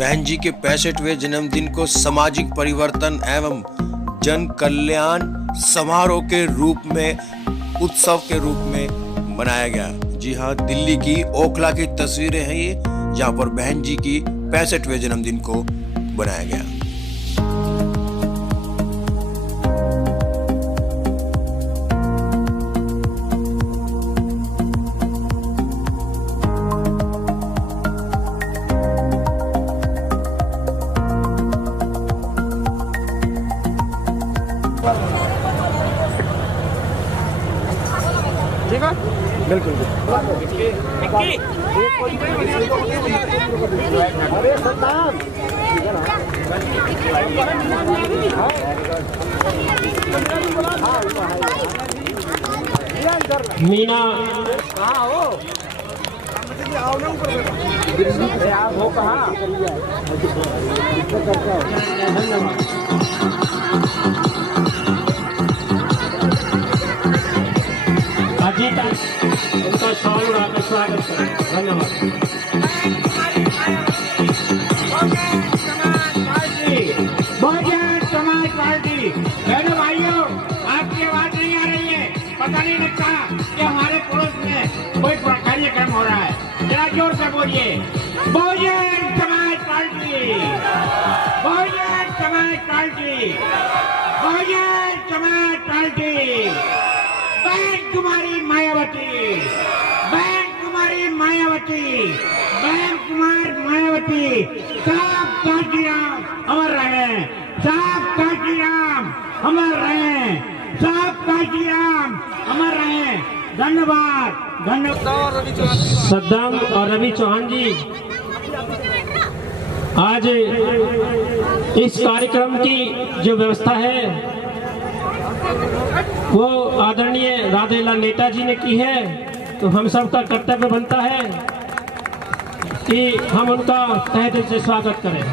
बहन जी के 65वें जन्मदिन को सामाजिक परिवर्तन एवं जन कल्याण समारोह के रूप में, उत्सव के रूप में मनाया गया। जी हाँ, दिल्ली की ओखला की तस्वीरें हैं ये, जहाँ पर बहन जी की 65वें जन्मदिन को बनाया गया। ठीक है, बिल्कुल अरे सद्दाम मीना कहाँ हो? आप हो कहाँ? अजीत उनका शॉल उड़ाकर स्वागत करें। धन्यवाद। बहुजन समाज पार्टी, बहनों भाइयों, आपकी आवाज नहीं आ रही है, पता नहीं लगता कि हमारे पड़ोस में कोई कार्यक्रम हो रहा है। जरा जोर से बोलिए, Bahujan Samaj party, Bahujan Samaj party, Bahujan Samaj party. बहन कुमारी मायावती, बहन कुमारी मायावती, बहन कुमार मायावती, साहब कांशीराम अमर रहे, साहब कांशीराम अमर रहे, साहब कांशीराम अमर रहे। धन्यवाद, धन्यवाद। सद्दाम और रवि चौहान जी आज इस कार्यक्रम की जो व्यवस्था है वो आदरणीय राधेलाल नेताजी ने की है, तो हम सबका कर्तव्य बनता है कि हम उनका तहे दिल से स्वागत करें।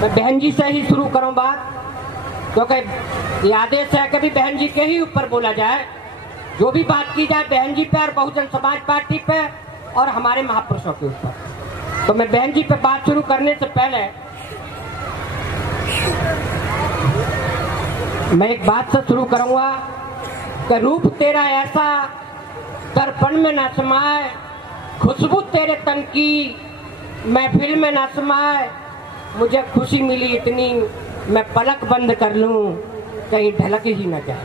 मैं बहन जी से ही शुरू करूं बात, क्योंकि आदेश है कभी बहन जी के ही ऊपर बोला जाए। जो भी बात की जाए बहन जी पे और बहुजन समाज पार्टी पे और हमारे महापुरुषों के ऊपर। तो मैं बहन जी पे बात शुरू करने से पहले मैं एक बात से शुरू करूंगा कि रूप तेरा ऐसा दर्पण में न समाए, खुशबू तेरे तन की महफिल में न समाए। मुझे खुशी मिली इतनी, मैं पलक बंद कर लूं कहीं ढलक ही न जाए।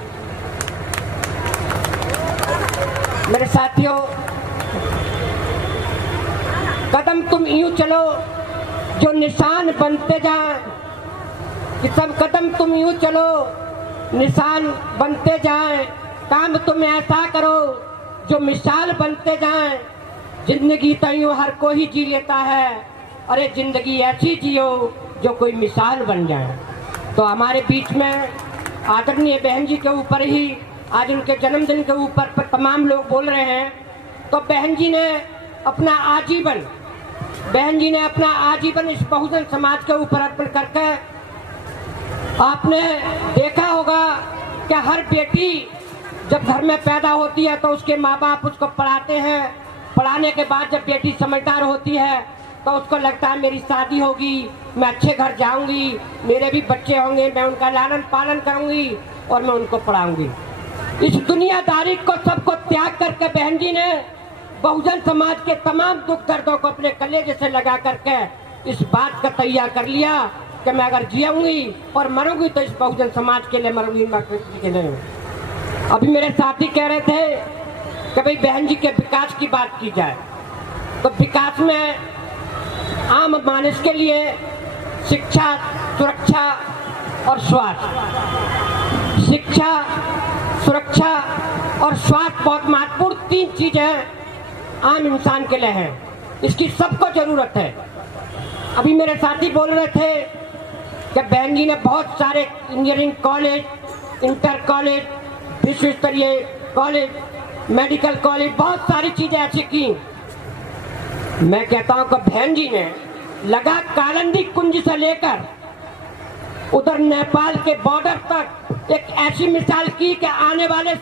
मेरे साथियों, कदम तुम यूं चलो जो निशान बनते जाएं, कि सब कदम तुम यूं चलो निशान बनते जाएं। काम तुम ऐसा करो जो मिसाल बनते जाएं। जिंदगी तो यूं हर कोई जी लेता है, अरे जिंदगी ऐसी जियो जो कोई मिसाल बन जाए। तो हमारे बीच में आदरणीय बहन जी के ऊपर ही आज उनके जन्मदिन के ऊपर पर तमाम लोग बोल रहे हैं। तो बहन जी ने अपना आजीवन इस बहुजन समाज के ऊपर अर्पण करके, आपने देखा होगा कि हर बेटी जब घर में पैदा होती है तो उसके माँ बाप उसको पढ़ाते हैं। पढ़ाने के बाद जब बेटी समझदार होती है तो उसको लगता है मेरी शादी होगी, मैं अच्छे घर जाऊंगी, मेरे भी बच्चे होंगे, मैं उनका लालन पालन करूंगी और मैं उनको पढ़ाऊंगी। इस दुनियादारी को सबको त्याग करके बहन जी ने बहुजन समाज के तमाम दुख दर्दों को अपने कलेजे से लगा करके इस बात का तैयार कर लिया कि मैं अगर जियूंगी और मरूंगी तो इस बहुजन समाज के लिए मरूंगी, किसी के लिए। अभी मेरे साथी कह रहे थे कि भाई बहन जी के विकास की बात की जाए, तो विकास में आम मानस के लिए शिक्षा, सुरक्षा और स्वास्थ्य, शिक्षा, सुरक्षा और स्वास्थ्य बहुत महत्वपूर्ण 3 चीजें आम इंसान के लिए हैं। इसकी सबको जरूरत है। अभी मेरे साथी बोल रहे थे कि बहन जी ने बहुत सारे इंजीनियरिंग कॉलेज, इंटर कॉलेज, विश्व स्तरीय कॉलेज, मेडिकल कॉलेज, बहुत सारी चीजें ऐसी की। मैं कहता हूं कि बहन जी ने लगा कालंदी कुंज से लेकर उधर नेपाल के बॉर्डर तक एक ऐसी मिसाल की कि आने वाले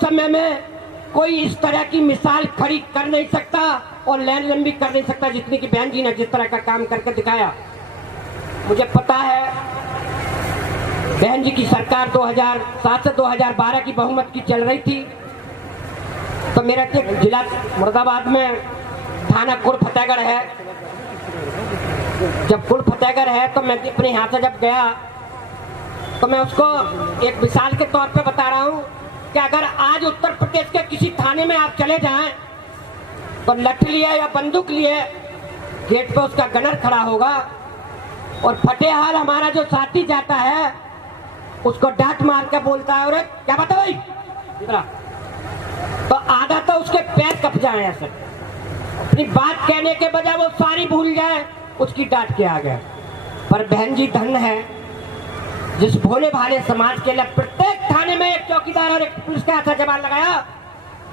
समय में कोई इस तरह की मिसाल खड़ी कर नहीं सकता और लाइन लंबी कर नहीं सकता जितनी कि बहन जी ने जिस तरह का काम करके दिखाया। मुझे पता है बहन जी की सरकार 2007 से 2012 की बहुमत की चल रही थी, तो मेरा जिला मुरादाबाद में थाना कुल फतेहगढ़ है। जब कुल फतेहगढ़ है तो मैं अपने यहाँ से जब गया तो मैं उसको एक मिसाल के तौर पे बता रहा हूँ कि अगर आज उत्तर प्रदेश के किसी थाने में आप चले जाएं तो लठ लिए या बंदूक लिए गेट पे उसका गनर खड़ा होगा और फतेहाल हमारा जो साथी जाता है उसको डांट मार के बोलता है, अरे क्या बात है भाई, तो आधा तो उसके पैर कप जाए ऐसे, अपनी बात कहने के बजाय वो सारी भूल जाए उसकी डांट के आ गए। पर बहन जी धन है जिस भोले भाले समाज के लिए प्रत्येक थाने में एक चौकीदार और एक पुलिस का ऐसा जवान लगाया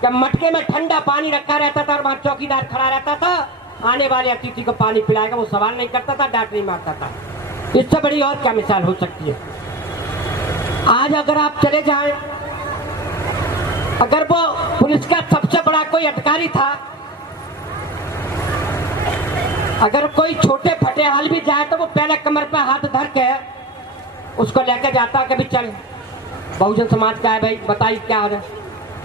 कि मटके में ठंडा पानी रखा रहता था और वहां चौकीदार खड़ा रहता था, आने वाले अतिथि को पानी पिलाएगा, वो सवाल नहीं करता था, डांट नहीं मारता था। इससे बड़ी और क्या मिसाल हो सकती है। आज अगर आप चले जाएं, अगर वो पुलिस का सबसे बड़ा कोई अधिकारी था, अगर कोई छोटे फटे हाल भी जाए तो वो पहले कमर पे हाथ धर के उसको लेकर जाता कि भाई चल बहुजन समाज का है भाई, बताइए क्या हो रहा है।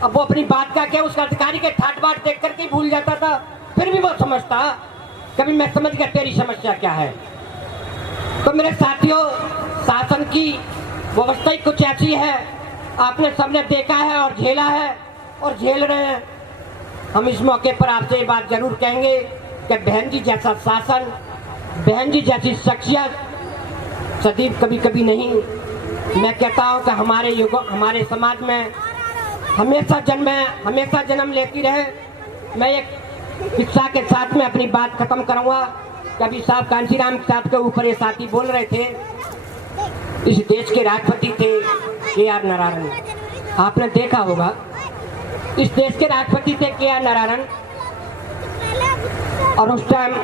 अब वो अपनी बात का क्या उसका अधिकारी के ठाट बाट देख करके भूल जाता था, फिर भी वो समझता कभी मैं समझ गया तेरी समस्या क्या है। तो मेरे साथियों, शासन की व्यवस्था ही कुछ ऐसी है, आपने सबने देखा है और झेला है और झेल रहे हैं। हम इस मौके पर आपसे ये बात जरूर कहेंगे कि बहन जी जैसा शासन, बहन जी जैसी शख्सियत सदैव कभी कभी नहीं। मैं कहता हूँ कि हमारे समाज में हमेशा जन्म लेती रहे। मैं एक शिक्षा के साथ में अपनी बात खत्म करूँगा। कभी साहब कांशीराम साहब के ऊपर ये साथी बोल रहे थे, इस देश के राष्ट्रपति थे KR नारायण, आपने देखा होगा इस देश के राष्ट्रपति थे KR नारायण, और उस टाइम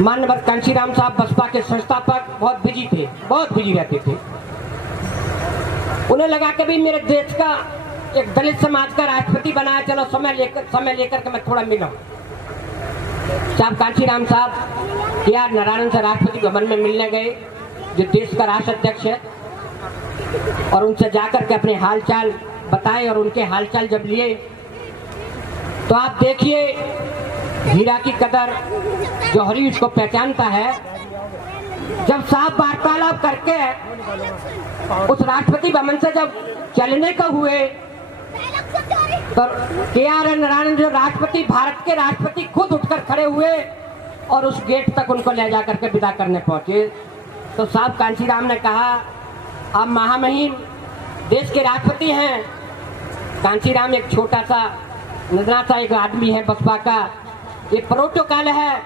माननीय कांशीराम साहब बसपा के संस्थापक बहुत बिजी रहते थे। उन्हें लगा कि भी मेरे देश का एक दलित समाज का राष्ट्रपति बनाया, चलो समय लेकर के मैं थोड़ा मिला। साहब कांशीराम साहब KR नारायण से राष्ट्रपति भवन में मिलने गए, जो देश का राष्ट्र अध्यक्ष है, और उनसे जाकर के अपने हालचाल बताए और उनके हालचाल जब लिए तो आप देखिए हीरा की कदर जौहरी उसको पहचानता है। जब साहब वार्तालाप करके उस राष्ट्रपति भवन से जब चलने का हुए तो KR नारायण जो राष्ट्रपति, भारत के राष्ट्रपति, खुद उठकर खड़े हुए और उस गेट तक उनको ले जाकर के विदा करने पहुंचे। तो साहब कांशीराम ने कहा, आप महामहिम देश के राष्ट्रपति हैं। कांशीराम एक छोटा सा नजरा सा एक आदमी है बसपा का, ये प्रोटोकॉल है,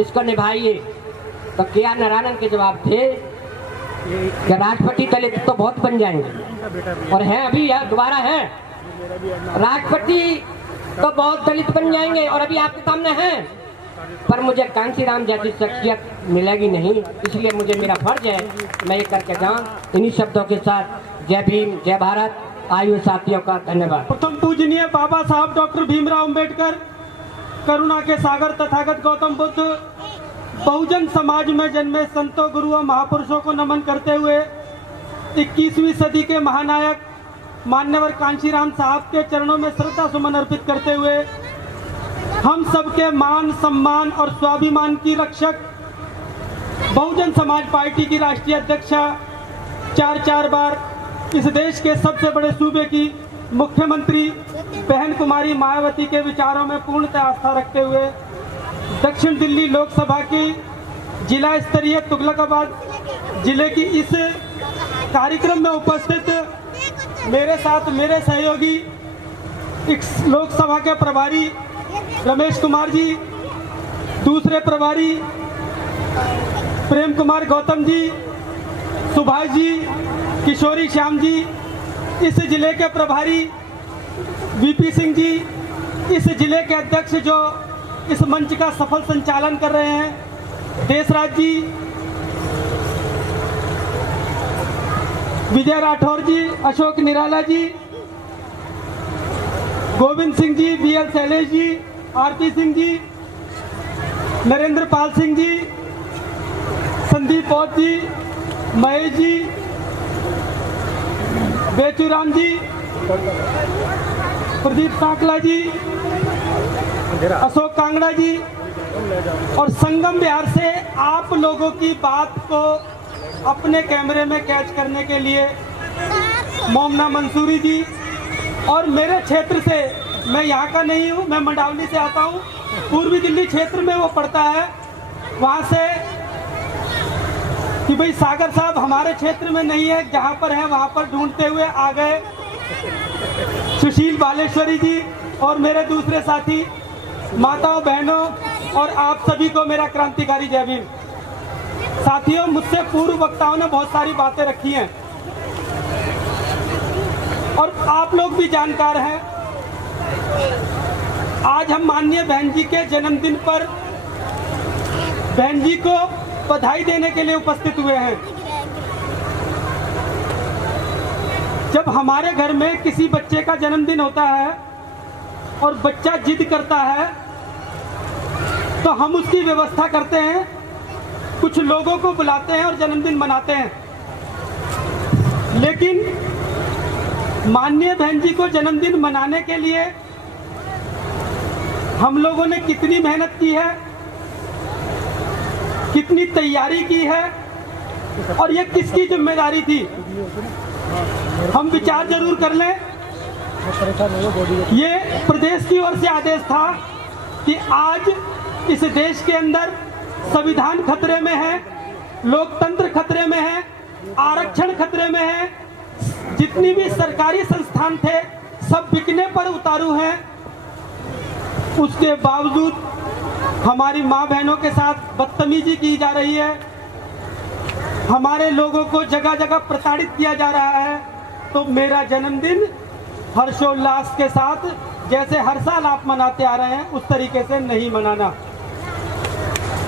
इसको निभाइए। तो KR नारायण के जवाब थे कि राष्ट्रपति दलित तो बहुत बन जाएंगे और हैं अभी, दोबारा हैं राष्ट्रपति तो बहुत दलित बन जाएंगे और अभी आपके सामने हैं, पर मुझे कांशीराम जैसी शख्सियत मिलेगी नहीं, इसलिए मुझे मेरा फर्ज है मैं ये करके जाऊं। इन्हीं शब्दों के साथ जय भीम, जय भारत। आयु साथियों का धन्यवाद। प्रथम पूजनीय बाबा साहब डॉक्टर भीमराव अंबेडकर, करुणा के सागर तथागत गौतम बुद्ध, बहुजन समाज में जन्मे संतों, गुरुओं, महापुरुषों को नमन करते हुए 21वीं सदी के महानायक मान्यवर कांशीराम साहब के चरणों में श्रद्धा सुमन अर्पित करते हुए हम सबके मान, सम्मान और स्वाभिमान की रक्षक बहुजन समाज पार्टी की राष्ट्रीय अध्यक्षा, 4 बार इस देश के सबसे बड़े सूबे की मुख्यमंत्री बहन कुमारी मायावती के विचारों में पूर्णतः आस्था रखते हुए दक्षिण दिल्ली लोकसभा की जिला स्तरीय तुगलकाबाद जिले की इस कार्यक्रम में उपस्थित मेरे साथ मेरे सहयोगी इस लोकसभा के प्रभारी रमेश कुमार जी, दूसरे प्रभारी प्रेम कुमार गौतम जी, सुभाष जी, किशोरी श्याम जी, इस जिले के प्रभारी वीपी सिंह जी, इस जिले के अध्यक्ष जो इस मंच का सफल संचालन कर रहे हैं देशराज जी, विजय राठौर जी, अशोक निराला जी, गोविंद सिंह जी, बीएल शैलेश जी, आरपी सिंह जी, नरेंद्र पाल सिंह जी, संदीप पौध जी, महेश जी, बेचूराम जी, प्रदीप सांकला जी, अशोक कांगड़ा जी और संगम बिहार से आप लोगों की बात को अपने कैमरे में कैच करने के लिए मोमना मंसूरी जी, और मेरे क्षेत्र से, मैं यहाँ का नहीं हूँ, मैं मंडावली से आता हूँ, पूर्वी दिल्ली क्षेत्र में वो पड़ता है, वहाँ से कि भाई सागर साहब हमारे क्षेत्र में नहीं है, जहाँ पर है वहाँ पर ढूंढते हुए आ गए सुशील बालेश्वरी जी और मेरे दूसरे साथी, माताओं बहनों और आप सभी को मेरा क्रांतिकारी जय भीम। साथियों, मुझसे पूर्व वक्ताओं ने बहुत सारी बातें रखी हैं और आप लोग भी जानकार हैं। आज हम माननीय बहन जी के जन्मदिन पर बहन जी को बधाई देने के लिए उपस्थित हुए हैं। जब हमारे घर में किसी बच्चे का जन्मदिन होता है और बच्चा जिद करता है तो हम उसकी व्यवस्था करते हैं, कुछ लोगों को बुलाते हैं और जन्मदिन मनाते हैं। लेकिन माननीय बहन जी को जन्मदिन मनाने के लिए हम लोगों ने कितनी मेहनत की है, कितनी तैयारी की है और ये किसकी जिम्मेदारी थी, हम विचार जरूर कर लें। ये प्रदेश की ओर से आदेश था कि आज इस देश के अंदर संविधान खतरे में है, लोकतंत्र खतरे में है, आरक्षण खतरे में है, जितनी भी सरकारी संस्थान थे सब बिकने पर उतारू हैं। उसके बावजूद हमारी माँ बहनों के साथ बदतमीजी की जा रही है, हमारे लोगों को जगह जगह प्रताड़ित किया जा रहा है। तो मेरा जन्मदिन हर्षोल्लास के साथ जैसे हर साल आप मनाते आ रहे हैं उस तरीके से नहीं मनाना।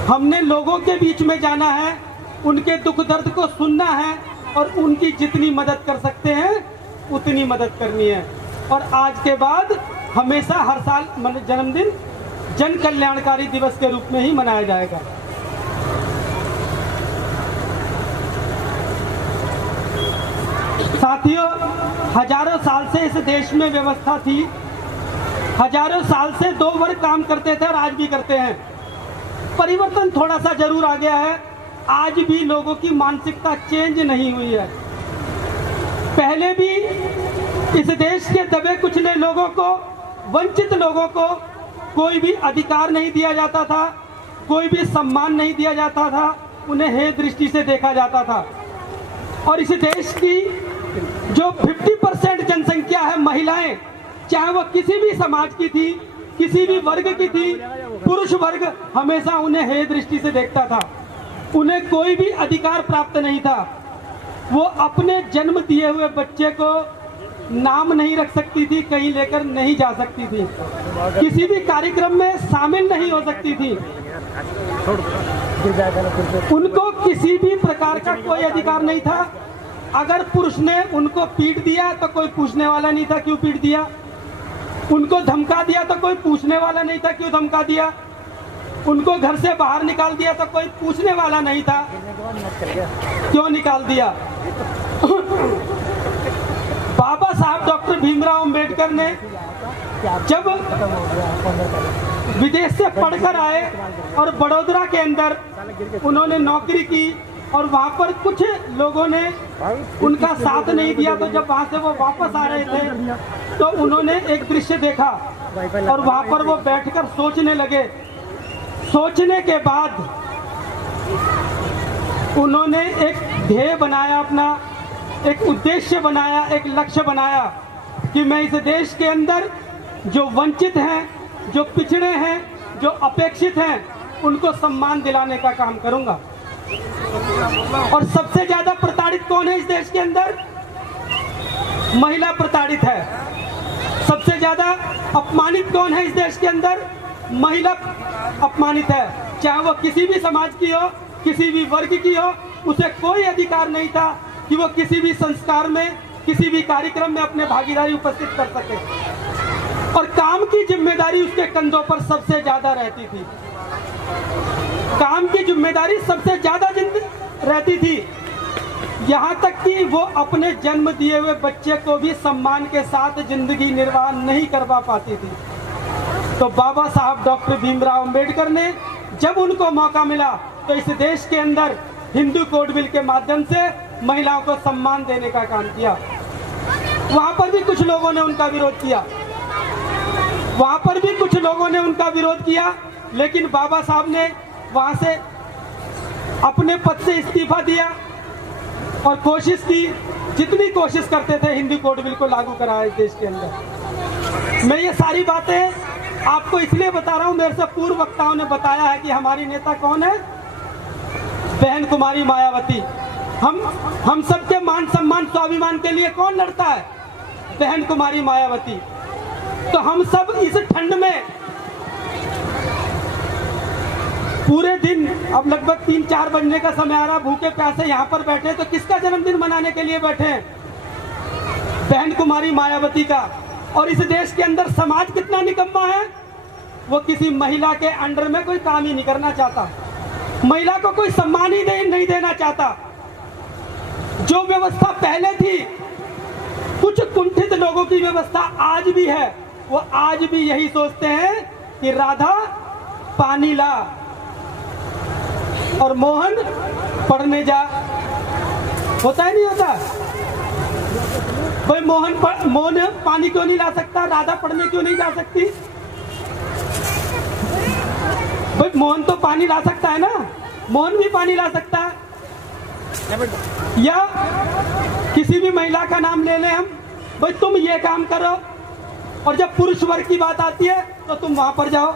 हमने लोगों के बीच में जाना है, उनके दुख दर्द को सुनना है और उनकी जितनी मदद कर सकते हैं उतनी मदद करनी है। और आज के बाद हमेशा हर साल जन्मदिन जन कल्याणकारी दिवस के रूप में ही मनाया जाएगा। साथियों, हजारों साल से इस देश में व्यवस्था थी, हजारों साल से दो वर्ग काम करते थे और आज भी करते हैं। परिवर्तन थोड़ा सा जरूर आ गया है, आज भी लोगों की मानसिकता चेंज नहीं हुई है। पहले भी इस देश के दबे कुचले लोगों को, वंचित लोगों को कोई भी अधिकार नहीं दिया जाता था, कोई भी सम्मान नहीं दिया जाता था, उन्हें हे दृष्टि से देखा जाता था। और इस देश की जो 50% जनसंख्या है महिलाएं, चाहे वो किसी भी समाज की थी, किसी भी वर्ग की थी, पुरुष वर्ग हमेशा उन्हें हे दृष्टि से देखता था। उन्हें कोई भी अधिकार प्राप्त नहीं था। वो अपने जन्म दिए हुए बच्चे को नाम नहीं रख सकती थी, कहीं लेकर नहीं जा सकती थी, किसी भी कार्यक्रम में शामिल नहीं हो सकती थी। उनको किसी भी प्रकार का कोई अधिकार नहीं था। अगर पुरुष ने उनको पीट दिया तो कोई पूछने वाला नहीं था क्यों पीट दिया, उनको धमका दिया तो कोई पूछने वाला नहीं था क्यों धमका दिया, उनको घर से बाहर निकाल दिया तो कोई पूछने वाला नहीं था क्यों निकाल दिया। बाबा साहब डॉक्टर भीमराव अंबेडकर ने जब विदेश से पढ़कर आए और बड़ौदा के अंदर उन्होंने नौकरी की, और वहाँ पर कुछ लोगों ने उनका साथ नहीं दिया, तो जब वहाँ से वो वापस आ रहे थे तो उन्होंने एक दृश्य देखा और वहाँ पर वो बैठकर सोचने लगे। सोचने के बाद उन्होंने एक ध्येय बनाया, अपना एक उद्देश्य बनाया, एक लक्ष्य बनाया कि मैं इस देश के अंदर जो वंचित हैं, जो पिछड़े हैं, जो अपेक्षित हैं, उनको सम्मान दिलाने का काम करूंगा। और सबसे ज्यादा प्रताड़ित कौन है इस देश के अंदर? महिला प्रताड़ित है। सबसे ज्यादा अपमानित कौन है इस देश के अंदर? महिला अपमानित है। चाहे वो किसी भी समाज की हो, किसी भी वर्ग की हो, उसे कोई अधिकार नहीं था कि वो किसी भी संस्कार में, किसी भी कार्यक्रम में अपने भागीदारी उपस्थित कर सके। और काम की जिम्मेदारी उसके कंधों पर सबसे ज्यादा रहती थी। काम की जिम्मेदारी सबसे ज्यादा रहती थी, यहाँ तक कि वो अपने जन्म दिए हुए बच्चे को भी सम्मान के साथ जिंदगी निर्वाह नहीं करवा पाती थी। तो बाबा साहब डॉक्टर भीमराव अंबेडकर ने जब उनको मौका मिला तो इस देश के अंदर हिंदू कोड बिल के माध्यम से महिलाओं को सम्मान देने का काम किया। वहां पर भी कुछ लोगों ने उनका विरोध किया, वहां पर भी कुछ लोगों ने उनका विरोध किया, लेकिन बाबा साहब ने वहां से अपने पद से इस्तीफा दिया और कोशिश की, जितनी कोशिश करते थे हिंदू कोड बिल को लागू कराया इस देश के अंदर। मैं ये सारी बातें आपको इसलिए बता रहा हूं, मेरे से पूर्व वक्ताओं ने बताया है कि हमारी नेता कौन है, बहन कुमारी मायावती। हम सबके मान सम्मान स्वाभिमान के लिए कौन लड़ता है? बहन कुमारी मायावती। तो हम सब इस ठंड में पूरे दिन, अब लगभग 3-4 बजने का समय आ रहा, भूखे प्यासे यहाँ पर बैठे, तो किसका जन्मदिन मनाने के लिए बैठे हैं? बहन कुमारी मायावती का। और इस देश के अंदर समाज कितना निकम्मा है, वो किसी महिला के अंडर में कोई काम ही नहीं करना चाहता, महिला को कोई सम्मान ही नहीं देना चाहता। जो व्यवस्था पहले थी, कुछ कुंठित लोगों की व्यवस्था आज भी है, वो आज भी यही सोचते हैं कि राधा पानी ला और मोहन पढ़ने जा। होता है नहीं होता? भाई मोहन पानी क्यों नहीं ला सकता, राधा पढ़ने क्यों नहीं जा सकती? भाई मोहन तो पानी ला सकता है ना, मोहन भी पानी ला सकता है। या किसी भी महिला का नाम ले लें हम, भाई तुम ये काम करो, और जब पुरुष वर्ग की बात आती है तो तुम वहां पर जाओ।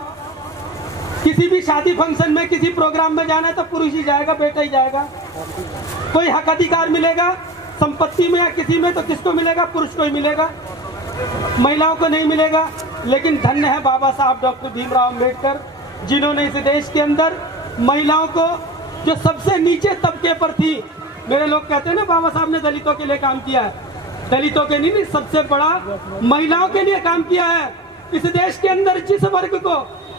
किसी भी शादी फंक्शन में, किसी प्रोग्राम में जाना है तो पुरुष ही जाएगा, बेटा ही जाएगा। कोई हक अधिकार मिलेगा संपत्ति में या किसी में, तो किसको मिलेगा? पुरुष को ही मिलेगा, महिलाओं को नहीं मिलेगा। लेकिन धन्य है बाबा साहब डॉक्टर भीमराव अंबेडकर, जिन्होंने इस देश के अंदर महिलाओं को, जो सबसे नीचे तबके पर थी, मेरे लोग कहते हैं ना बाबा साहब ने दलितों के लिए काम किया है, दलितों के नहीं, सबसे बड़ा महिलाओं के लिए काम किया है। इस देश के अंदर जिस वर्ग को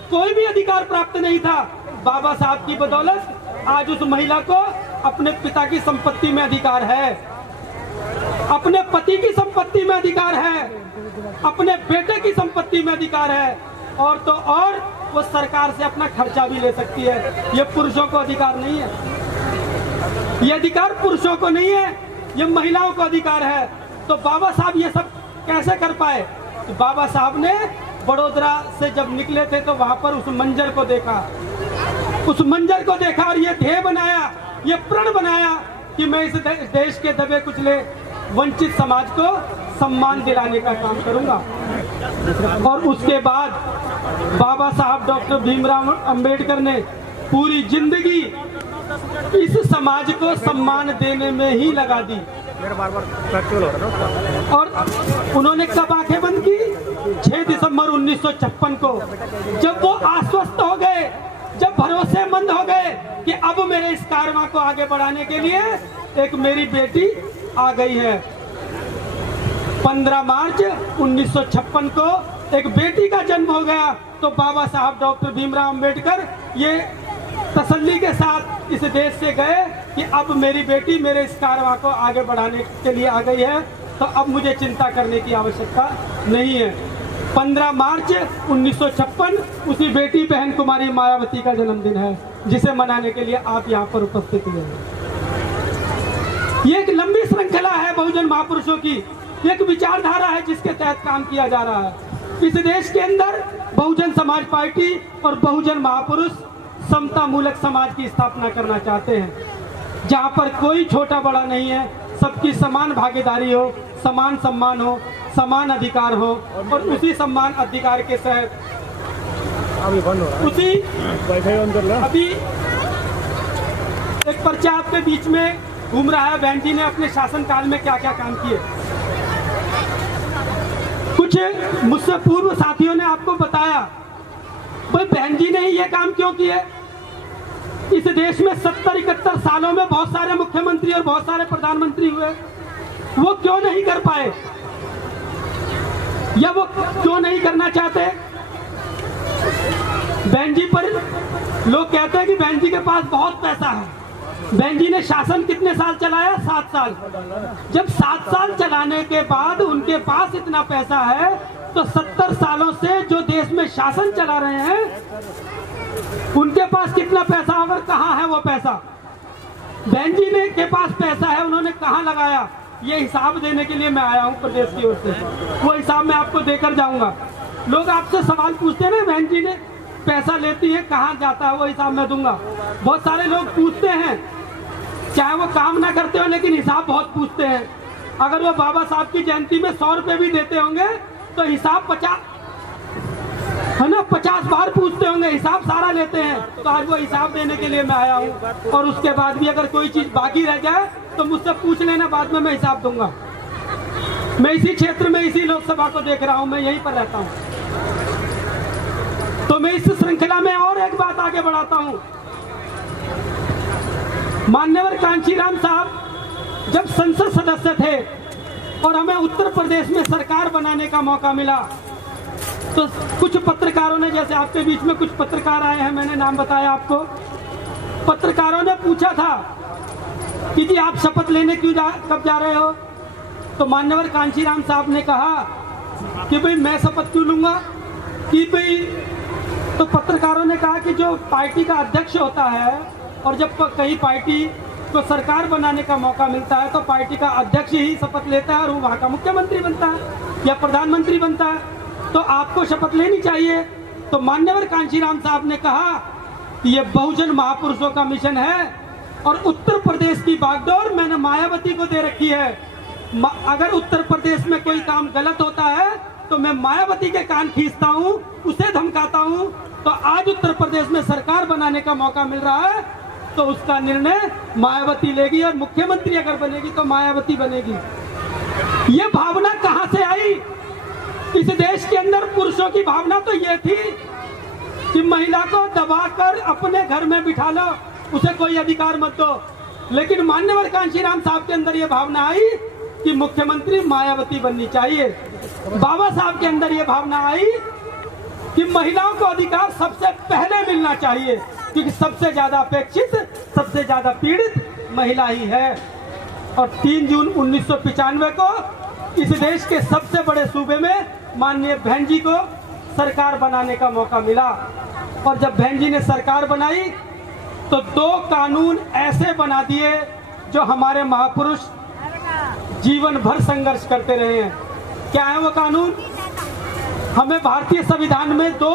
कोई भी अधिकार प्राप्त नहीं था, बाबा साहब की बदौलत आज उस महिला को अपने पिता की संपत्ति में अधिकार है, अपने पति की संपत्ति में अधिकार है, अपने बेटे की संपत्ति में अधिकार है, और तो और वो सरकार से अपना खर्चा भी ले सकती है। ये पुरुषों को अधिकार नहीं है, ये अधिकार पुरुषों को नहीं है, ये महिलाओं को अधिकार है। तो बाबा साहब ये सब कैसे कर पाए? तो बाबा साहब ने बड़ोदरा से जब निकले थे तो वहां पर उस मंजर को देखा, उस मंजर को देखा और ये ध्येय बनाया, ये प्रण बनाया कि मैं इस देश के दबे कुचले वंचित समाज को सम्मान दिलाने का काम करूंगा। और उसके बाद बाबा साहब डॉक्टर भीमराव अंबेडकर ने पूरी जिंदगी इस समाज को सम्मान देने में ही लगा दी। और उन्होंने कब आंखें बंद की? 6 दिसंबर 1956 को, जब वो आश्वस्त हो गए, जब भरोसेमंद हो गए कि अब मेरे इस कारवां को आगे बढ़ाने के लिए एक मेरी बेटी आ गई है। 15 मार्च 1956 को एक बेटी का जन्म हो गया। तो बाबा साहब डॉक्टर भीमराव अंबेडकर ये तसल्ली के साथ इस देश से गए कि अब मेरी बेटी मेरे इस कारवां को आगे बढ़ाने के लिए आ गई है, तो अब मुझे चिंता करने की आवश्यकता नहीं है। 15 मार्च 1956 उसी बेटी बहन कुमारी मायावती का जन्मदिन है, जिसे मनाने के लिए आप यहाँ पर उपस्थित हुए हैं। ये एक लंबी श्रृंखला है बहुजन महापुरुषों की, एक विचारधारा है जिसके तहत काम किया जा रहा है। इस देश के अंदर बहुजन समाज पार्टी और बहुजन महापुरुष समता मूलक समाज की स्थापना करना चाहते हैं, जहां पर कोई छोटा बड़ा नहीं है, सबकी समान भागीदारी हो, समान सम्मान हो, समान अधिकार हो, और उसी सम्मान अधिकार के तहत उसी अभी एक पर्चा आपके बीच में घूम रहा है, बहन जी ने अपने शासनकाल में क्या क्या काम किए। कुछ मुझसे पूर्व साथियों ने आपको बताया, भाई बहन जी ने ही ये काम क्यों किए। इस देश में 70-71 सालों में बहुत सारे मुख्यमंत्री और बहुत सारे प्रधानमंत्री हुए, वो क्यों नहीं कर पाए, या वो क्यों नहीं करना चाहते। बहन जी पर लोग कहते हैं कि बहन जी के पास बहुत पैसा है। बहन जी ने शासन कितने साल चलाया? 7 साल। जब 7 साल चलाने के बाद उनके पास इतना पैसा है, तो 70 सालों से जो देश में शासन चला रहे हैं उनके पास कितना पैसा और कहाँ है वो पैसा। बहन जी ने के पास पैसा है, उन्होंने कहाँ लगाया, ये हिसाब देने के लिए मैं आया हूँ प्रदेश की ओर से। वो हिसाब मैं आपको देकर जाऊंगा। लोग आपसे सवाल पूछते हैं ना, बहन जी ने पैसा लेती है कहाँ जाता है, वो हिसाब मैं दूंगा। बहुत सारे लोग पूछते हैं, चाहे वो काम ना करते हो लेकिन हिसाब बहुत पूछते हैं। अगर वो बाबा साहब की जयंती में 100 रुपए भी देते होंगे तो हिसाब 50 बार पूछते होंगे, हिसाब सारा लेते हैं। तो आज वो हिसाब देने के लिए मैं आया हूँ, और उसके बाद भी अगर कोई चीज बाकी रह जाए तो मुझसे पूछ लेना, बाद में मैं हिसाब दूंगा। मैं इसी क्षेत्र में, इसी लोकसभा को देख रहा हूँ, मैं यहीं पर रहता हूँ। तो मैं इस श्रृंखला में और एक बात आगे बढ़ाता हूँ। मान्यवर कांशीराम साहब जब संसद सदस्य थे और हमें उत्तर प्रदेश में सरकार बनाने का मौका मिला, तो कुछ पत्रकारों ने, जैसे आपके बीच में कुछ पत्रकार आए हैं, मैंने नाम बताया आपको, पत्रकारों ने पूछा था कि जी आप शपथ लेने कब जा रहे हो। तो मान्यवर कांशीराम साहब ने कहा कि भाई मैं शपथ क्यों लूंगा, कि भाई, तो पत्रकारों ने कहा कि जो पार्टी का अध्यक्ष होता है और जब कहीं पार्टी को सरकार बनाने का मौका मिलता है तो पार्टी का अध्यक्ष ही शपथ लेता है और वो वहाँ का मुख्यमंत्री बनता है या प्रधानमंत्री बनता है, तो आपको शपथ लेनी चाहिए। तो मान्यवर कांशीराम साहब ने कहा कि ये बहुजन महापुरुषों का मिशन है और उत्तर प्रदेश की बागडोर मैंने मायावती को दे रखी है। अगर उत्तर प्रदेश में कोई काम गलत होता है तो मैं मायावती के कान खींचता हूँ, उसे धमकाता हूँ। तो आज उत्तर प्रदेश में सरकार बनाने का मौका मिल रहा है तो उसका निर्णय मायावती लेगी, और मुख्यमंत्री अगर बनेगी तो मायावती बनेगी। ये भावना कहाँ से आई? इस देश के अंदर पुरुषों की भावना तो ये थी कि महिला को दबाकर अपने घर में बिठा लो, उसे कोई अधिकार मत दो। लेकिन मान्यवर कांशीराम साहब के अंदर ये भावना आई कि मुख्यमंत्री मायावती बननी चाहिए। बाबा साहब के अंदर ये भावना आई कि महिलाओं को अधिकार सबसे पहले मिलना चाहिए, क्योंकि सबसे ज्यादा अपेक्षित, सबसे ज्यादा पीड़ित महिला ही है। और 3 जून 1995 को इस देश के सबसे बड़े सूबे में माननीय बहन जी को सरकार बनाने का मौका मिला। और जब बहन जी ने सरकार बनाई तो 2 कानून ऐसे बना दिए जो हमारे महापुरुष जीवन भर संघर्ष करते रहे हैं। क्या है वो कानून? हमें भारतीय संविधान में 2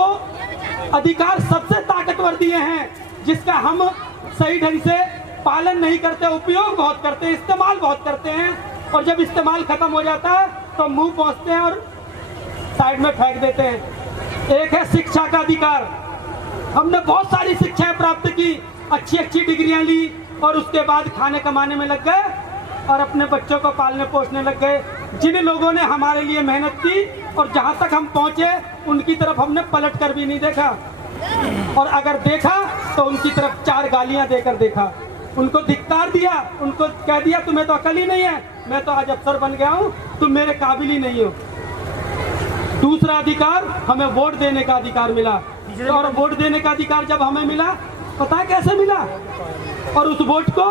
अधिकार सबसे ताकतवर दिए हैं, जिसका हम सही ढंग से पालन नहीं करते, उपयोग बहुत करते हैं, इस्तेमाल बहुत करते हैं, और जब इस्तेमाल खत्म हो जाता है तो मुंह पोंछते हैं और साइड में फेंक देते हैं। एक है शिक्षा का अधिकार। हमने बहुत सारी शिक्षाएं प्राप्त की, अच्छी अच्छी डिग्रियां ली, और उसके बाद खाने कमाने में लग गए और अपने बच्चों को पालने पोसने लग गए। जिन लोगों ने हमारे लिए मेहनत की और जहां तक हम पहुंचे उनकी तरफ हमने पलट कर भी नहीं देखा, और अगर देखा तो उनकी तरफ 4 गालियां देकर देखा, उनको धिक्कार दिया, उनको कह दिया तुम्हें तो अकल ही नहीं है, मैं तो आज अफसर बन गया हूं, तुम मेरे काबिल ही नहीं हो। दूसरा अधिकार, हमें वोट देने का अधिकार मिला, और वोट देने का अधिकार जब हमें मिला, पता है कैसे मिला? और उस वोट को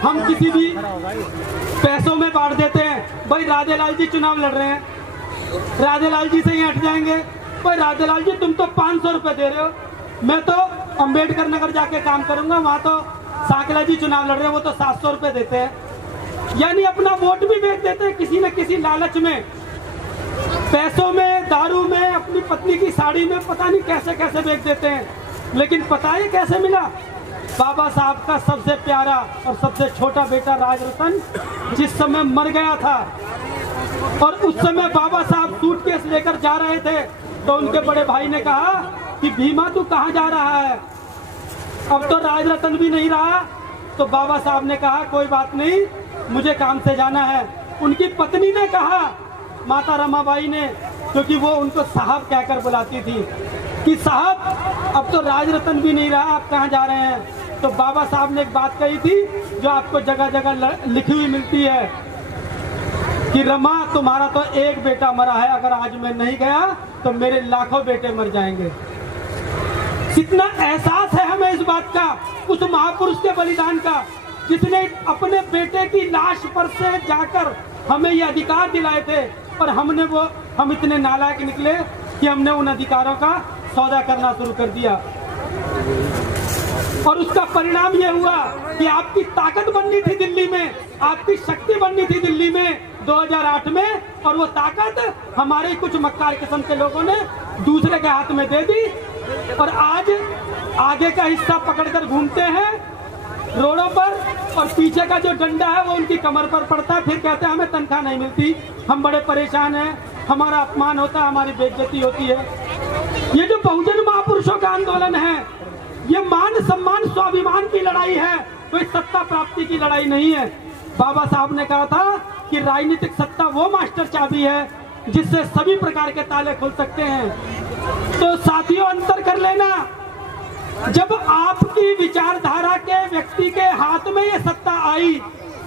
हम किसी भी पैसों में बांट देते हैं। भाई राधेलाल जी चुनाव लड़ रहे हैं, राधेलाल जी से ही हट जाएंगे, भाई राधेलाल जी तुम तो 500 रुपए दे रहे हो, मैं तो अम्बेडकर नगर जाके काम करूंगा, वहां तो सांकला जी चुनाव लड़ रहे हैं, वो तो 700 रुपए देते हैं। यानी अपना वोट भी बेच देते हैं किसी न किसी लालच में, पैसों में, दारू में, अपनी पत्नी की साड़ी में, पता नहीं कैसे कैसे बेच देते हैं। लेकिन पता है कैसे मिला? बाबा साहब का सबसे प्यारा और सबसे छोटा बेटा राजरतन जिस समय मर गया था, और उस समय बाबा साहब सूटकेस लेकर जा रहे थे, तो उनके बड़े भाई ने कहा कि भीमा तू कहाँ जा रहा है, अब तो राजरतन भी नहीं रहा। तो बाबा साहब ने कहा कोई बात नहीं, मुझे काम से जाना है। उनकी पत्नी ने कहा, माता रमाबाई ने, क्योंकि वो उनको साहब कहकर बुलाती थी, कि साहब अब तो राजरतन भी नहीं रहा, आप कहाँ जा रहे हैं? तो बाबा साहब ने एक बात कही थी जो आपको जगह जगह लिखी हुई मिलती है कि रमा तुम्हारा तो एक बेटा मरा है, अगर आज मैं नहीं गया तो मेरे लाखों बेटे मर जाएंगे। कितना एहसास है हमें इस बात का, उस महापुरुष के बलिदान का, जिसने अपने बेटे की लाश पर से जाकर हमें ये अधिकार दिलाए थे, और हम इतने नालायक निकले कि हमने उन अधिकारों का सौदा करना शुरू कर दिया। और उसका परिणाम ये हुआ कि आपकी ताकत बननी थी दिल्ली में, आपकी शक्ति बननी थी दिल्ली में 2008 में, और वो ताकत हमारे कुछ मक्कार किस्म के लोगों ने दूसरे के हाथ में दे दी, और आज आगे का हिस्सा पकड़कर घूमते हैं रोडों पर, और पीछे का जो डंडा है वो उनकी कमर पर पड़ता है। फिर कहते हैं हमें तनख्वाह नहीं मिलती, हम बड़े परेशान हैं, हमारा अपमान होता है, हमारी बेइज्जती होती है। ये जो बहुजन महापुरुषों का आंदोलन है, ये मान सम्मान स्वाभिमान की लड़ाई है, कोई सत्ता प्राप्ति की लड़ाई नहीं है। बाबा साहब ने कहा था कि राजनीतिक सत्ता वो मास्टर चाबी है जिससे सभी प्रकार के ताले खुल सकते हैं। तो साथियों, अंतर कर लेना, जब आपकी विचारधारा के व्यक्ति के हाथ में ये सत्ता आई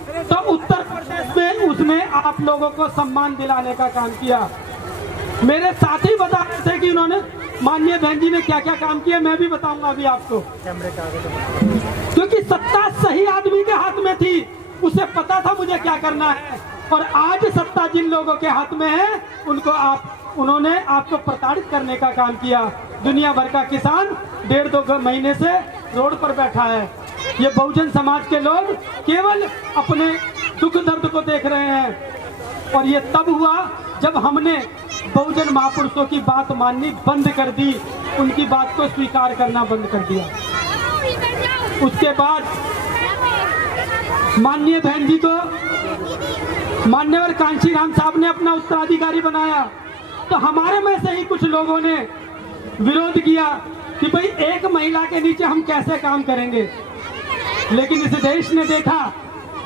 तो उत्तर प्रदेश में उसने आप लोगों को सम्मान दिलाने का काम किया। मेरे साथी बता रहे थे कि उन्होंने, माननीय बहन जी ने क्या क्या काम किया, मैं भी बताऊंगा अभी आपको, क्योंकि सत्ता सही आदमी के हाथ में थी, उसे पता था मुझे क्या करना है। और आज सत्ता जिन लोगों के हाथ में है उन्होंने आपको प्रताड़ित करने का काम किया। दुनिया भर का किसान 1.5-2 महीने से रोड पर बैठा है। ये बहुजन समाज के लोग केवल अपने दुख दर्द को देख रहे हैं, और ये तब हुआ जब हमने बहुजन महापुरुषों की बात माननी बंद कर दी, उनकी बात को स्वीकार करना बंद कर दिया। उसके बाद माननीय बहन जी को मान्यवर कांशीराम साहब ने अपना उत्तराधिकारी बनाया, तो हमारे में से ही कुछ लोगों ने विरोध किया कि भाई एक महिला के नीचे हम कैसे काम करेंगे। लेकिन इस देश ने देखा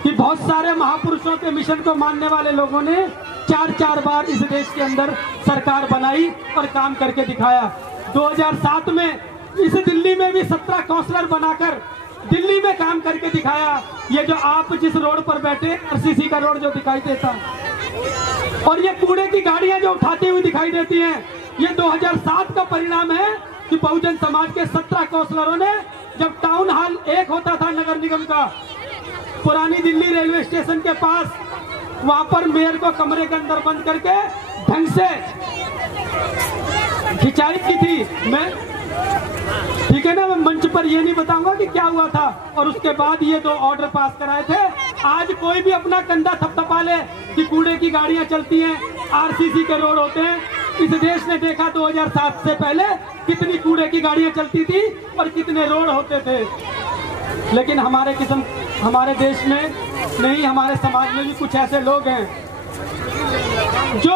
कि बहुत सारे महापुरुषों के मिशन को मानने वाले लोगों ने 4-4 बार इस देश के अंदर सरकार बनाई और काम करके दिखाया। 2007 में इस दिल्ली में भी 17 काउंसलर बनाकर दिल्ली में काम करके दिखाया। ये जो आप जिस रोड पर बैठे, आरसीसी का रोड जो दिखाई देता, और ये कूड़े की गाड़ियां जो उठाती हुई दिखाई देती हैं, ये 2007 का परिणाम है कि बहुजन समाज के 17 काउंसलरों ने, जब टाउन हॉल 1 होता था नगर निगम का पुरानी दिल्ली रेलवे स्टेशन के पास, वहां पर मेयर को कमरे के अंदर बंद करके ढंग से खिंचाई की थी। मैं ठीक है ना, मैं मंच पर ये नहीं बताऊंगा कि क्या हुआ था। और उसके बाद ये 2 ऑर्डर पास कराए थे। आज कोई भी अपना कंधा थपथपा ले कि कूड़े की गाड़ियां चलती हैं, आरसीसी के रोड होते हैं। इस देश ने देखा 2007 से पहले कितनी कूड़े की गाड़ियां चलती थी और कितने रोड होते थे। लेकिन हमारे देश में नहीं, हमारे समाज में भी कुछ ऐसे लोग हैं जो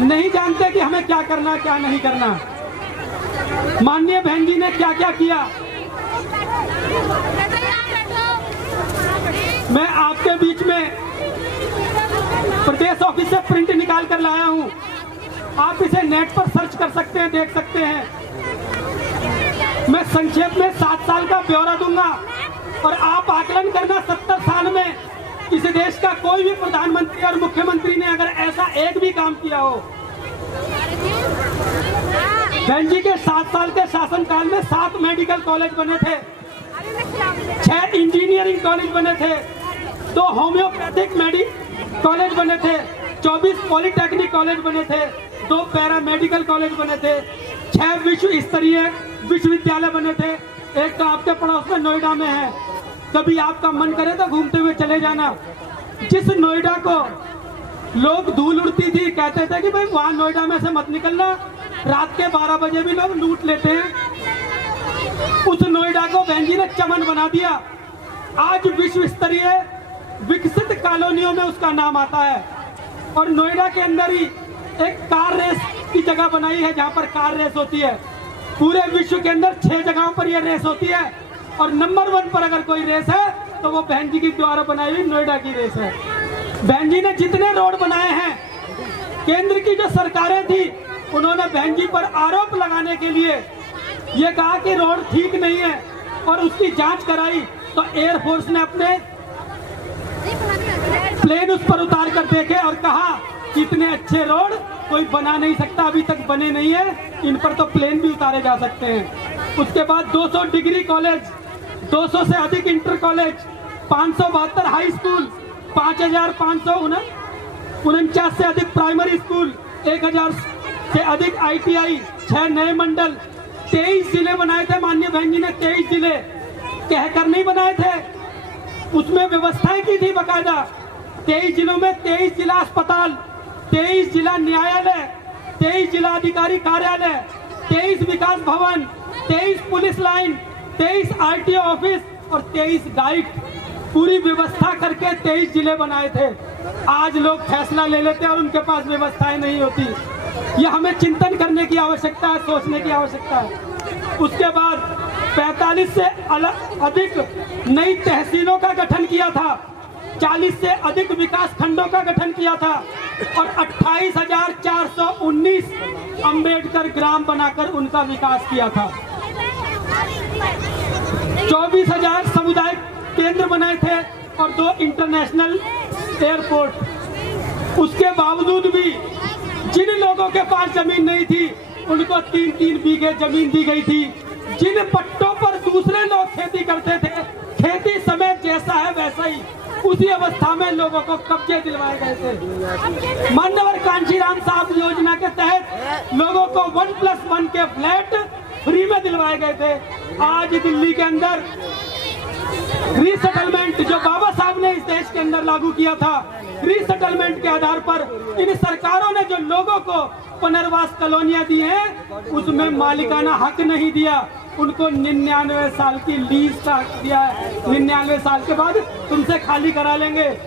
नहीं जानते कि हमें क्या करना क्या नहीं करना। माननीय बहन जी ने क्या क्या किया, मैं आपके बीच में प्रदेश ऑफिस से प्रिंट निकाल कर लाया हूं। आप इसे नेट पर सर्च कर सकते हैं, देख सकते हैं। मैं संक्षेप में 7 साल का ब्यौरा दूंगा और आप आकलन करना 70 साल में इस देश का कोई भी प्रधानमंत्री और मुख्यमंत्री ने अगर ऐसा एक भी काम किया हो। बहन जी के 7 साल के शासनकाल में 7 मेडिकल कॉलेज बने थे, 6 इंजीनियरिंग कॉलेज बने थे, 2 होम्योपैथिक कॉलेज बने थे, 24 पॉलिटेक्निक कॉलेज बने थे, 2 पैरामेडिकल कॉलेज बने थे, 6 विश्व स्तरीय विश्वविद्यालय बने थे। एक तो आपके पड़ोस में नोएडा में है, कभी आपका मन करे तो घूमते हुए चले जाना। जिस नोएडा को लोग धूल उड़ती थी, कहते थे कि भाई वहां नोएडा में से मत निकलना, रात के 12 बजे भी लोग लूट लेते हैं, उस नोएडा को बहन जी ने चमन बना दिया। आज विश्व स्तरीय विकसित कॉलोनियों में उसका नाम आता है। और नोएडा के अंदर ही एक कार रेस की जगह बनाई है जहां पर कार रेस होती है। पूरे विश्व के अंदर 6 जगहों पर यह रेस होती है और नंबर 1 पर अगर कोई रेस है तो वो बहन जी की द्वारा बनाई हुई नोएडा की रेस है। बहन जी ने जितने रोड बनाए हैं, केंद्र की जो सरकारें थी उन्होंने बहन जी पर आरोप लगाने के लिए ये कहा कि रोड ठीक नहीं है और उसकी जांच कराई, तो एयरफोर्स ने अपने प्लेन उस पर उतार कर देखे और कहा कि इतने अच्छे रोड कोई बना नहीं सकता, अभी तक बने नहीं है, इन पर तो प्लेन भी उतारे जा सकते हैं। उसके बाद 200 डिग्री कॉलेज, 200 से अधिक इंटर कॉलेज, 572 हाई स्कूल, 5549 से अधिक प्राइमरी स्कूल, 1000 से अधिक ITI, 6 नए मंडल, 23 जिले बनाए थे माननीय बहन जी ने। 23 जिले कहकर नहीं बनाए थे, उसमें व्यवस्थाएं की थी बकायदा। 23 जिलों में 23 जिला अस्पताल, 23 जिला न्यायालय, 23 जिला अधिकारी कार्यालय, 23 विकास भवन, 23 पुलिस लाइन, 23 RTO ऑफिस और 23 गाइड, पूरी व्यवस्था करके 23 जिले बनाए थे। आज लोग फैसला ले लेते हैं और उनके पास व्यवस्थाएं नहीं होती। ये हमें चिंतन करने की आवश्यकता है, सोचने की आवश्यकता है। उसके बाद 45 से अधिक नई तहसीलों का गठन किया था, 40 से अधिक विकास खंडों का गठन किया था और 28,419 अंबेडकर ग्राम बनाकर उनका विकास किया था। 24,000 सामुदायिक केंद्र बनाए थे और 2 इंटरनेशनल एयरपोर्ट। उसके बावजूद भी जिन लोगों के पास जमीन नहीं थी उनको 3-3 बीघे जमीन दी गई थी। जिन पट्टों पर दूसरे लोग खेती करते थे, खेती समय जैसा है वैसा ही, उसी अवस्था में लोगों को कब्जे दिलवाए गए थे। मान्यवर कांशीराम साहब योजना के तहत लोगों को 1+1 के फ्लैट फ्री में दिलवाए गए थे। आज दिल्ली के अंदर रीसेटलमेंट जो बाबा साहब ने इस देश के अंदर लागू किया था, रीसेटलमेंट के आधार पर इन सरकारों ने जो लोगों को पुनर्वास कॉलोनियां दी हैं उसमें मालिकाना हक नहीं दिया, उनको 99 साल की लीज का हक दिया है। 99 साल के बाद तुमसे खाली करा लेंगे।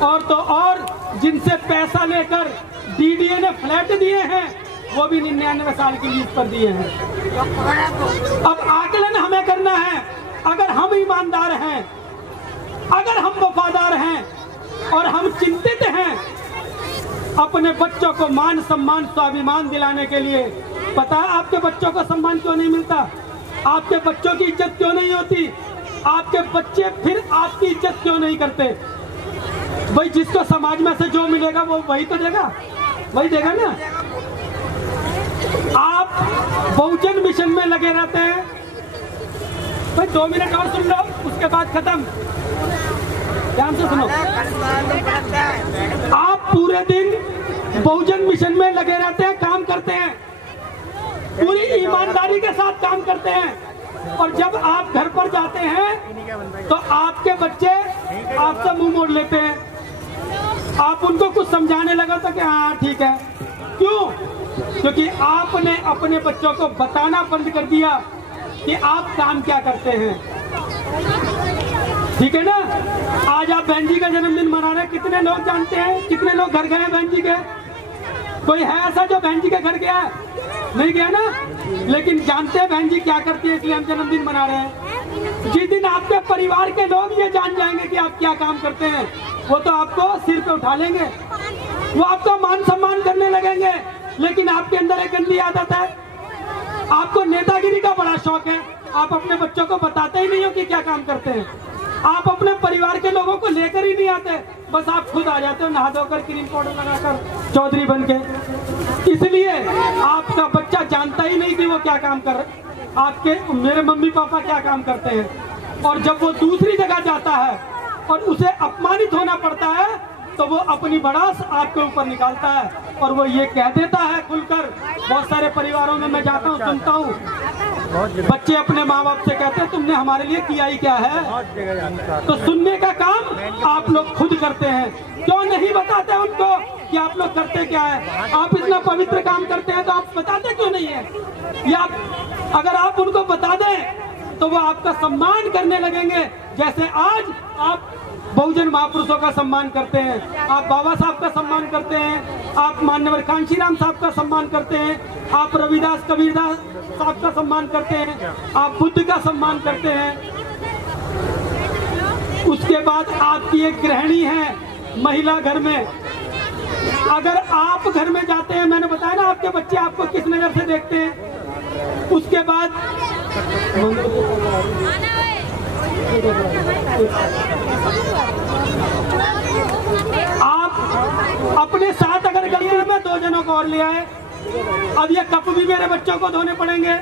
और तो और जिनसे पैसा लेकर DDA ने फ्लैट दिए हैं वो भी 99 साल की लीज पर दिए हैं। अब आकलन हमें करना है। अगर हम ईमानदार हैं, अगर हम वफादार हैं और हम चिंतित हैं अपने बच्चों को मान सम्मान स्वाभिमान दिलाने के लिए, पता है आपके बच्चों को सम्मान क्यों नहीं मिलता? आपके बच्चों की इज्जत क्यों नहीं होती? आपके बच्चे फिर आपकी इज्जत क्यों नहीं करते? भाई जिसको समाज में से जो मिलेगा वो वही तो देगा, वही देगा ना। आप बहुजन मिशन में लगे रहते हैं। भाई 2 मिनट और सुन लो, उसके बाद खत्म। ध्यान से सुनो। आप पूरे दिन बहुजन मिशन में लगे रहते हैं, काम करते हैं, पूरी ईमानदारी के साथ काम करते हैं, और जब आप घर पर जाते हैं तो आपके बच्चे आपसे मुंह मोड़ लेते हैं। आप उनको कुछ समझाने लगा तो कि हाँ ठीक है। क्यों? क्योंकि आपने अपने बच्चों को बताना बंद कर दिया कि आप काम क्या करते हैं। ठीक है ना? आज आप बहन जी का जन्मदिन मना रहे हैं, कितने लोग जानते हैं? कितने लोग घर गए बहन जी के? कोई है ऐसा जो बहन जी के घर गया है? नहीं गया ना? लेकिन जानते हैं बहन जी क्या करती है, इसलिए हम जन्मदिन मना रहे हैं। जिस दिन आपके परिवार के लोग ये जान जाएंगे कि आप क्या काम करते हैं, वो तो आपको सिर पे उठा लेंगे, वो आपका मान सम्मान करने लगेंगे। लेकिन आपके अंदर एक गंदी आदत है, आपको नेतागिरी का बड़ा शौक है। आप अपने बच्चों को बताते ही नहीं हो कि क्या काम करते हैं। आप अपने परिवार के लोगों को लेकर ही नहीं आते, बस आप खुद आ जाते हो नहा धोकर, क्रीम पाउडर लगाकर, चौधरी बन के। इसलिए आपका बच्चा जानता ही नहीं कि वो क्या काम कर रहे। आपके मेरे मम्मी पापा क्या काम करते हैं, और जब वो दूसरी जगह जाता है और उसे अपमानित होना पड़ता है तो वो अपनी भड़ास आपके ऊपर निकालता है और वो ये कह देता है खुलकर। बहुत सारे परिवारों में मैं जाता हूँ, सुनता हूँ, बच्चे अपने माँ बाप से कहते हैं तुमने हमारे लिए किया ही क्या है। तो सुनने का काम आपने लोग खुद करते हैं, क्यों नहीं बताते उनको कि आप लोग करते क्या है? आप इतना पवित्र काम करते हैं तो आप बताते क्यों नहीं है? या अगर आप उनको बता दें तो वो आपका सम्मान करने लगेंगे, जैसे आज आप बहुजन महापुरुषों का सम्मान करते हैं, आप बाबा साहब का सम्मान करते हैं, आप मान्यवर कांशीराम साहब का सम्मान करते हैं, आप रविदास कबीरदास साहब का सम्मान करते हैं, आप बुद्ध का सम्मान करते हैं। उसके बाद आपकी एक गृहिणी है, महिला घर में, अगर आप घर में जाते हैं, मैंने बताया ना आपके बच्चे आपको किस नजर से देखते हैं, उसके बाद आप अपने साथ अगर गलती में 2 जनों को और ले आए, अब ये कप भी मेरे बच्चों को धोने पड़ेंगे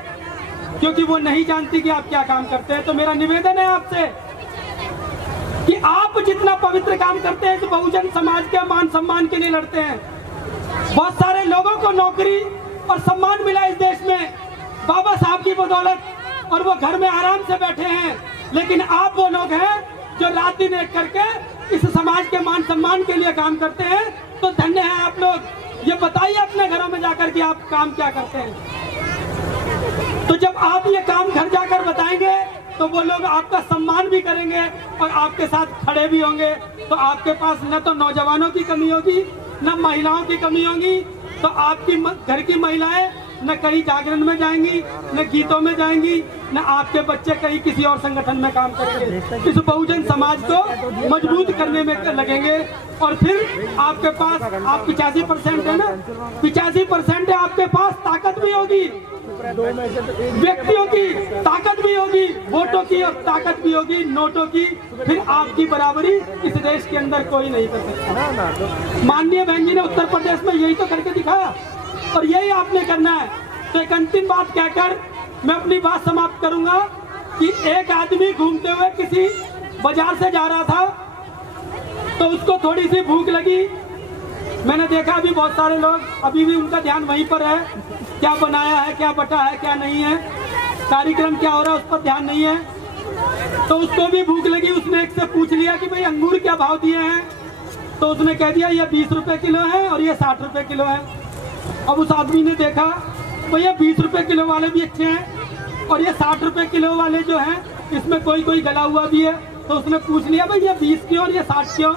क्योंकि वो नहीं जानती कि आप क्या काम करते हैं। तो मेरा निवेदन है आपसे कि आप जितना पवित्र काम करते हैं, तो बहुजन समाज के मान सम्मान के लिए लड़ते हैं। बहुत सारे लोगों को नौकरी और सम्मान मिला इस देश में बाबा साहब की बदौलत, और वो घर में आराम से बैठे हैं, लेकिन आप वो लोग हैं जो रात दिन एक करके इस समाज के मान सम्मान के लिए काम करते हैं। तो धन्य है आप लोग। ये बताइए अपने घरों में जाकर कि आप काम क्या करते हैं। तो जब आप ये काम घर जाकर बताएंगे तो वो लोग आपका सम्मान भी करेंगे और आपके साथ खड़े भी होंगे। तो आपके पास न तो नौजवानों की कमी होगी, न महिलाओं की कमी होगी। तो आपकी घर की महिलाएं न कहीं जागरण में जाएंगी, न गीतों में जाएंगी, न आपके बच्चे कहीं किसी और संगठन में काम करेंगे। इस बहुजन समाज को मजबूत करने में लगेंगे। और फिर आपके पास, आप 85% है ना, 85% है आपके पास, ताकत भी होगी, व्यक्तियों की ताकत भी होगी, वोटों की और ताकत भी होगी, नोटों की। फिर आपकी बराबरी इस देश के अंदर कोई नहीं कर सकता। माननीय बहन जी ने उत्तर प्रदेश में यही तो करके दिखाया और यही आपने करना है। तो एक अंतिम बात कहकर मैं अपनी बात समाप्त करूंगा कि एक आदमी घूमते हुए किसी बाजार से जा रहा था, तो उसको थोड़ी सी भूख लगी। मैंने देखा अभी बहुत सारे लोग, अभी भी उनका ध्यान वहीं पर है, क्या बनाया है, क्या बटा है, क्या नहीं है, कार्यक्रम क्या हो रहा है, उस पर ध्यान नहीं है। तो उसको भी भूख लगी, उसने एक से पूछ लिया कि भाई अंगूर क्या भाव दिए हैं। तो उसने कह दिया ये 20 रुपए किलो है और ये 60 रुपए किलो है। अब उस आदमी ने देखा भैया 20 रुपए किलो वाले भी अच्छे हैं और ये 60 रुपए किलो वाले जो हैं इसमें कोई कोई गला हुआ भी है। तो उसने पूछ लिया भाई ये 20 क्यों और ये 60 क्यों।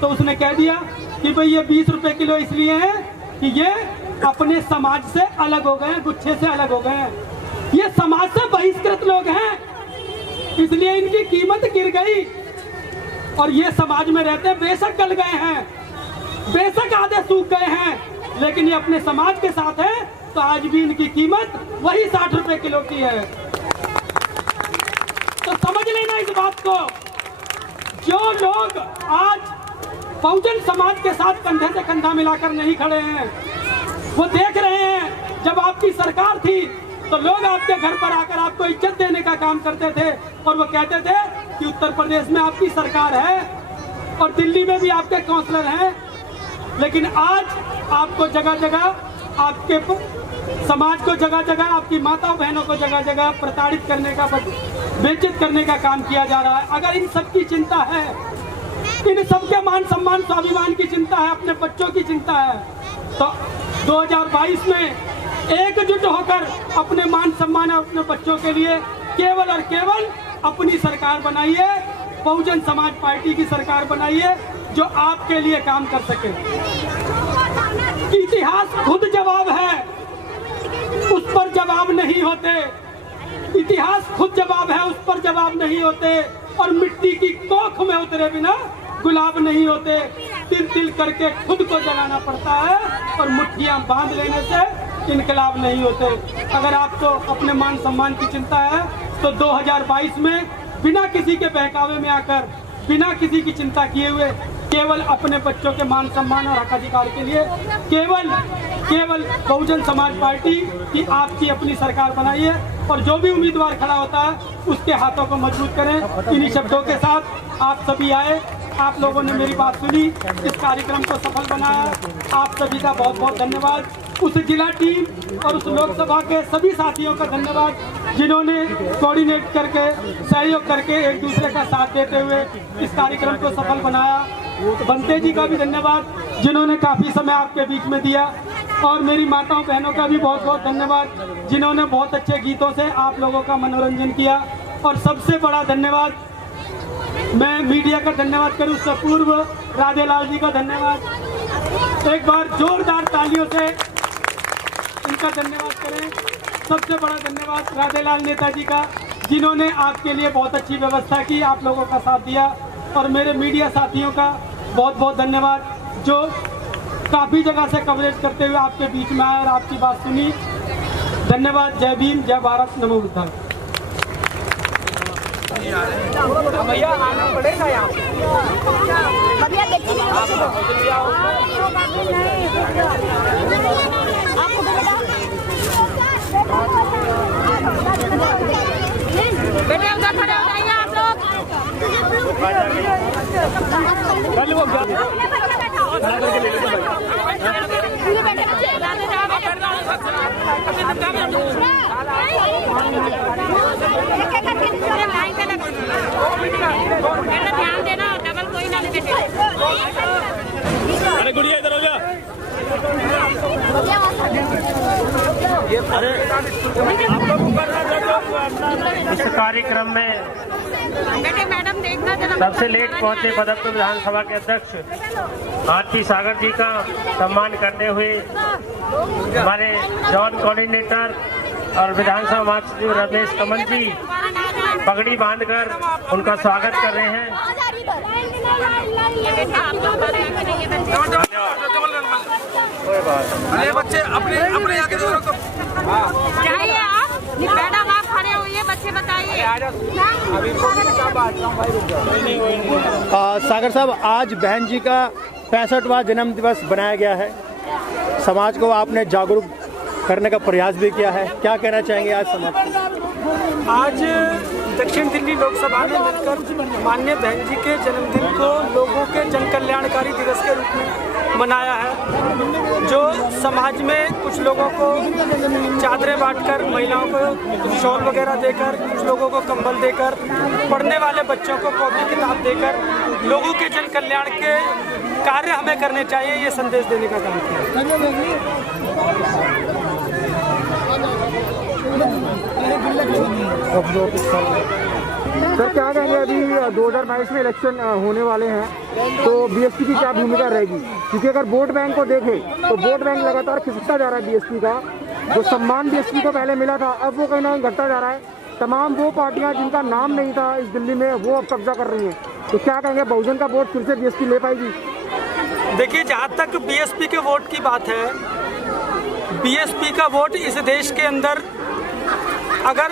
तो उसने कह दिया कि भाई ये 20 रुपए किलो इसलिए है कि ये अपने समाज से अलग हो गए हैं, गुच्छे से अलग हो गए हैं, ये समाज से बहिष्कृत लोग हैं, इसलिए इनकी कीमत गिर गई। और ये समाज में रहते बेशक गल गए हैं, बेशक आधे सूख गए हैं, लेकिन ये अपने समाज के साथ है, तो आज भी इनकी कीमत वही 60 रुपए किलो की है। तो समझ लेना इस बात को। जो लोग आज बहुजन समाज के साथ कंधे से कंधा मिलाकर नहीं खड़े हैं, वो देख रहे हैं जब आपकी सरकार थी तो लोग आपके घर पर आकर आपको इज्जत देने का काम करते थे और वो कहते थे कि उत्तर प्रदेश में आपकी सरकार है और दिल्ली में भी आपके काउंसलर हैं। लेकिन आज आपको जगह जगह, आपके समाज को जगह जगह, आपकी माताओं बहनों को जगह जगह प्रताड़ित करने का, बेइज्जत करने का काम किया जा रहा है। अगर इन सब की चिंता है, इन सबके मान सम्मान स्वाभिमान की चिंता है, अपने बच्चों की चिंता है, तो 2022 में एकजुट होकर अपने मान सम्मान और अपने बच्चों के लिए केवल और केवल अपनी सरकार बनाइए, बहुजन समाज पार्टी की सरकार बनाइए जो आपके लिए काम कर सके। इतिहास खुद जवाब है, उस पर जवाब नहीं होते। इतिहास खुद जवाब है, उस पर जवाब नहीं होते। और मिट्टी की कोख में उतरे बिना गुलाब नहीं होते। तिल तिल करके खुद को जलाना पड़ता है और मुट्ठियां बांध लेने से इनकलाब नहीं होते। अगर आपको अपने मान सम्मान की चिंता है तो 2022 में बिना किसी के बहकावे में आकर, बिना किसी की चिंता किए हुए, केवल अपने बच्चों के मान सम्मान और हक अधिकार के लिए केवल बहुजन समाज पार्टी की आपकी अपनी सरकार बनाइए और जो भी उम्मीदवार खड़ा होता है उसके हाथों को मजबूत करें। इन्हीं शब्दों के साथ आप सभी आए, आप लोगों ने मेरी बात सुनी, इस कार्यक्रम को सफल बनाया। आप सभी का बहुत बहुत धन्यवाद। उस जिला टीम और उस लोकसभा के सभी साथियों का धन्यवाद जिन्होंने कोऑर्डिनेट करके, सहयोग करके एक दूसरे का साथ देते हुए इस कार्यक्रम को सफल बनाया। बंते जी का भी धन्यवाद जिन्होंने काफ़ी समय आपके बीच में दिया, और मेरी माताओं बहनों का भी बहुत बहुत धन्यवाद जिन्होंने बहुत अच्छे गीतों से आप लोगों का मनोरंजन किया। और सबसे बड़ा धन्यवाद मैं मीडिया का धन्यवाद करूं, उससे पूर्व राधे लाल जी का धन्यवाद। एक बार जोरदार तालियों से इनका धन्यवाद करें। सबसे बड़ा धन्यवाद राधे लाल नेताजी का, जिन्होंने आपके लिए बहुत अच्छी व्यवस्था की, आप लोगों का साथ दिया। और मेरे मीडिया साथियों का बहुत बहुत धन्यवाद जो काफ़ी जगह से कवरेज करते हुए आपके बीच में आए और आपकी बात सुनी। धन्यवाद। जय भीम, जय भारत, नमो बुद्धाय। भैया आना पड़ेगा यहाँ। बेटे उधर खड़े हो जाइए आप लोग। ध्यान देना, डबल कोई ना ले बेटे। अरे गुड़िया इधर हो जा। इस कार्यक्रम में बेटे मैडम देखना जरा। सबसे लेट पहुंचे बदरपुर विधानसभा के अध्यक्ष आरपी सागर जी का सम्मान करते हुए हमारे जॉन कोऑर्डिनेटर और विधानसभा महासचिव रमेश कमल जी पगड़ी बांधकर उनका स्वागत कर रहे हैं। अरे बच्चे अपने अपने आगे चाहिए आप मैडम, आप खड़े हुए बच्चे बताइए। सागर साहब, आज बहन जी का 65वां जन्म दिवस बनाया गया है। समाज को आपने जागरूक करने का प्रयास भी किया है, क्या कहना चाहेंगे आज समाज? आज दक्षिण दिल्ली लोकसभा ने मिलकर माननीय बहन जी के जन्मदिन को लोगों के जन कल्याणकारी दिवस के रूप में मनाया है। जो समाज में कुछ लोगों को चादरें बांटकर, महिलाओं को शॉल वगैरह देकर, कुछ लोगों को कंबल देकर, पढ़ने वाले बच्चों को कॉपी किताब देकर लोगों के जन कल्याण के कार्य हमें करने चाहिए, ये संदेश देने का काम किया। सर, क्या कहेंगे, अभी 2022 में इलेक्शन होने वाले हैं, तो बीएसपी की क्या भूमिका रहेगी? क्योंकि अगर वोट बैंक को देखें तो वोट बैंक लगातार खिसकता जा रहा है बीएसपी का। जो सम्मान बीएसपी को पहले मिला था, अब वो कहीं ना कहीं घटता जा रहा है। तमाम वो पार्टियां जिनका नाम नहीं था इस दिल्ली में, वो अब कब्जा कर रही हैं। तो क्या कहेंगे, बहुजन का वोट फिर से बीएसपी ले पाएगी? देखिए, जहाँ तक बीएसपी के वोट की बात है, बीएसपी का वोट इस देश के अंदर अगर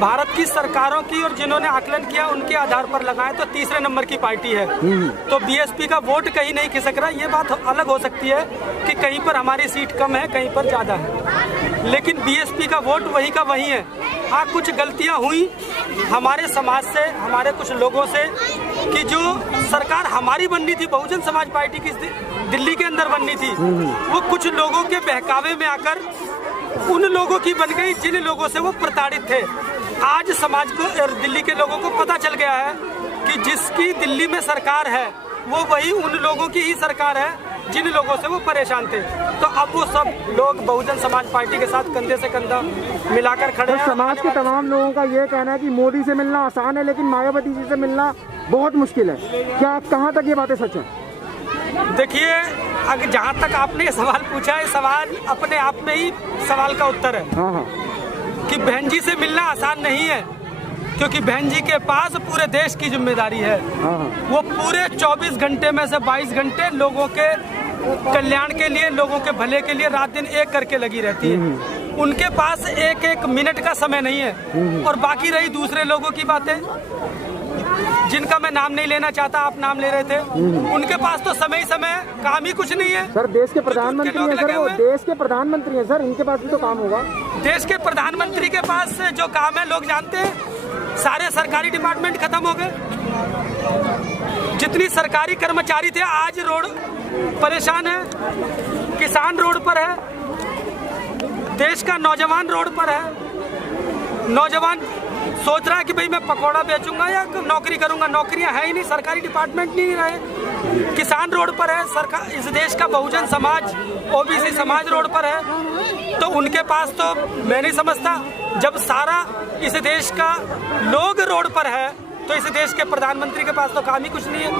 भारत की सरकारों की और जिन्होंने आकलन किया उनके आधार पर लगाएं तो तीसरे नंबर की पार्टी है। तो बीएसपी का वोट कहीं नहीं खिसक रहा। ये बात अलग हो सकती है कि कहीं पर हमारी सीट कम है, कहीं पर ज़्यादा है, लेकिन बीएसपी का वोट वही का वही है। हाँ, कुछ गलतियां हुई हमारे समाज से, हमारे कुछ लोगों से, कि जो सरकार हमारी बननी थी, बहुजन समाज पार्टी की दिल्ली के अंदर बननी थी, वो कुछ लोगों के बहकावे में आकर उन लोगों की बन गई जिन लोगों से वो प्रताड़ित थे। आज समाज को और दिल्ली के लोगों को पता चल गया है कि जिसकी दिल्ली में सरकार है वो वही उन लोगों की ही सरकार है जिन लोगों से वो परेशान थे। तो अब वो सब लोग बहुजन समाज पार्टी के साथ कंधे से कंधा मिलाकर खड़े हैं। समाज के तमाम लोगों का ये कहना है कि मोदी से मिलना आसान है, लेकिन मायावती जी से मिलना बहुत मुश्किल है। क्या कहाँ तक ये बातें सच हैं? देखिए, अगर जहाँ तक आपने ये सवाल पूछा है, सवाल अपने आप में ही सवाल का उत्तर है। हाँ, कि बहन जी से मिलना आसान नहीं है, क्योंकि बहन जी के पास पूरे देश की जिम्मेदारी है। वो पूरे 24 घंटे में से 22 घंटे लोगों के कल्याण के लिए, लोगों के भले के लिए रात दिन एक करके लगी रहती है। उनके पास एक एक मिनट का समय नहीं है। और बाकी रही दूसरे लोगों की बातें, जिनका मैं नाम नहीं लेना चाहता, आप नाम ले रहे थे, उनके पास तो समय ही समय, काम ही कुछ नहीं है। सर, देश के प्रधानमंत्री हैं सर, वो देश के प्रधानमंत्री हैं सर, इनके पास भी तो काम होगा। देश के प्रधानमंत्री के पास जो काम है लोग जानते हैं। सारे सरकारी डिपार्टमेंट खत्म हो गए। जितनी सरकारी कर्मचारी थे आज रोड परेशान है, किसान रोड पर है, देश का नौजवान रोड पर है। नौजवान सोच रहा है कि भाई मैं पकौड़ा बेचूंगा या नौकरी करूंगा। नौकरियां है ही नहीं, सरकारी डिपार्टमेंट नहीं रहे। किसान रोड पर है, सरकार इस देश का बहुजन समाज ओबीसी समाज रोड पर है, तो उनके पास तो मैं नहीं समझता, जब सारा इस देश का लोग रोड पर है तो इस देश के प्रधानमंत्री के पास तो काम ही कुछ नहीं है,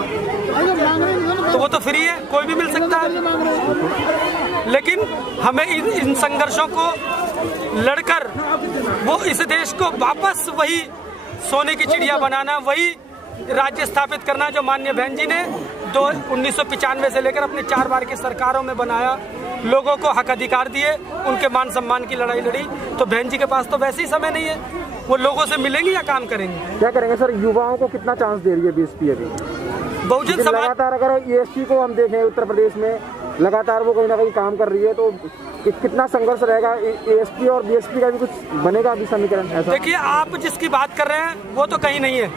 तो वो तो फ्री है, कोई भी मिल सकता है। लेकिन हमें इन संघर्षों को लड़कर वो इस देश को वापस वही सोने की चिड़िया बनाना, वही राज्य स्थापित करना जो माननीय बहन जी ने 1995 से लेकर अपने 4 बार की सरकारों में बनाया, लोगों को हक अधिकार दिए, उनके मान सम्मान की लड़ाई लड़ी। तो बहन जी के पास तो वैसे ही समय नहीं है, वो लोगों से मिलेंगे या काम करेंगे? क्या करेंगे सर? युवाओं को कितना चांस दे रही है बीएसपी अभी? बहुजन समाज लगातार अगर ईएसपी को हम देखें उत्तर प्रदेश में लगातार वो कहीं ना कहीं काम कर रही है, तो कितना संघर्ष रहेगा? एएसपी और बीएसपी का भी कुछ बनेगा अभी समीकरण ऐसा? देखिए, आप जिसकी बात कर रहे हैं वो तो कहीं नहीं है,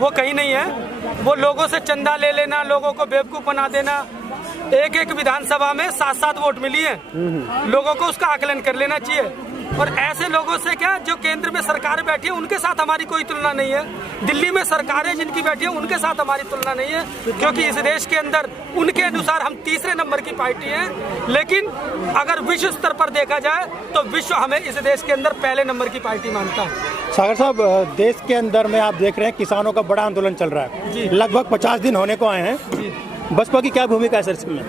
वो कहीं नहीं है। वो लोगों से चंदा ले लेना, लोगों को बेवकूफ बना देना। एक विधानसभा में 7-7 वोट मिली है, लोगों को उसका आकलन कर लेना चाहिए। और ऐसे लोगों से क्या, जो केंद्र में सरकार बैठी है उनके साथ हमारी कोई तुलना नहीं है, दिल्ली में सरकारें जिनकी बैठी है उनके साथ हमारी तुलना नहीं है, क्योंकि इस देश के अंदर उनके अनुसार हम तीसरे नंबर की पार्टी हैं। लेकिन अगर विश्व स्तर पर देखा जाए तो विश्व हमें इस देश के अंदर पहले नंबर की पार्टी मानता है। सागर साहब, देश के अंदर में आप देख रहे हैं किसानों का बड़ा आंदोलन चल रहा है, लगभग 50 दिन होने को आए हैं, बसपा की क्या भूमिका है सर इसमें?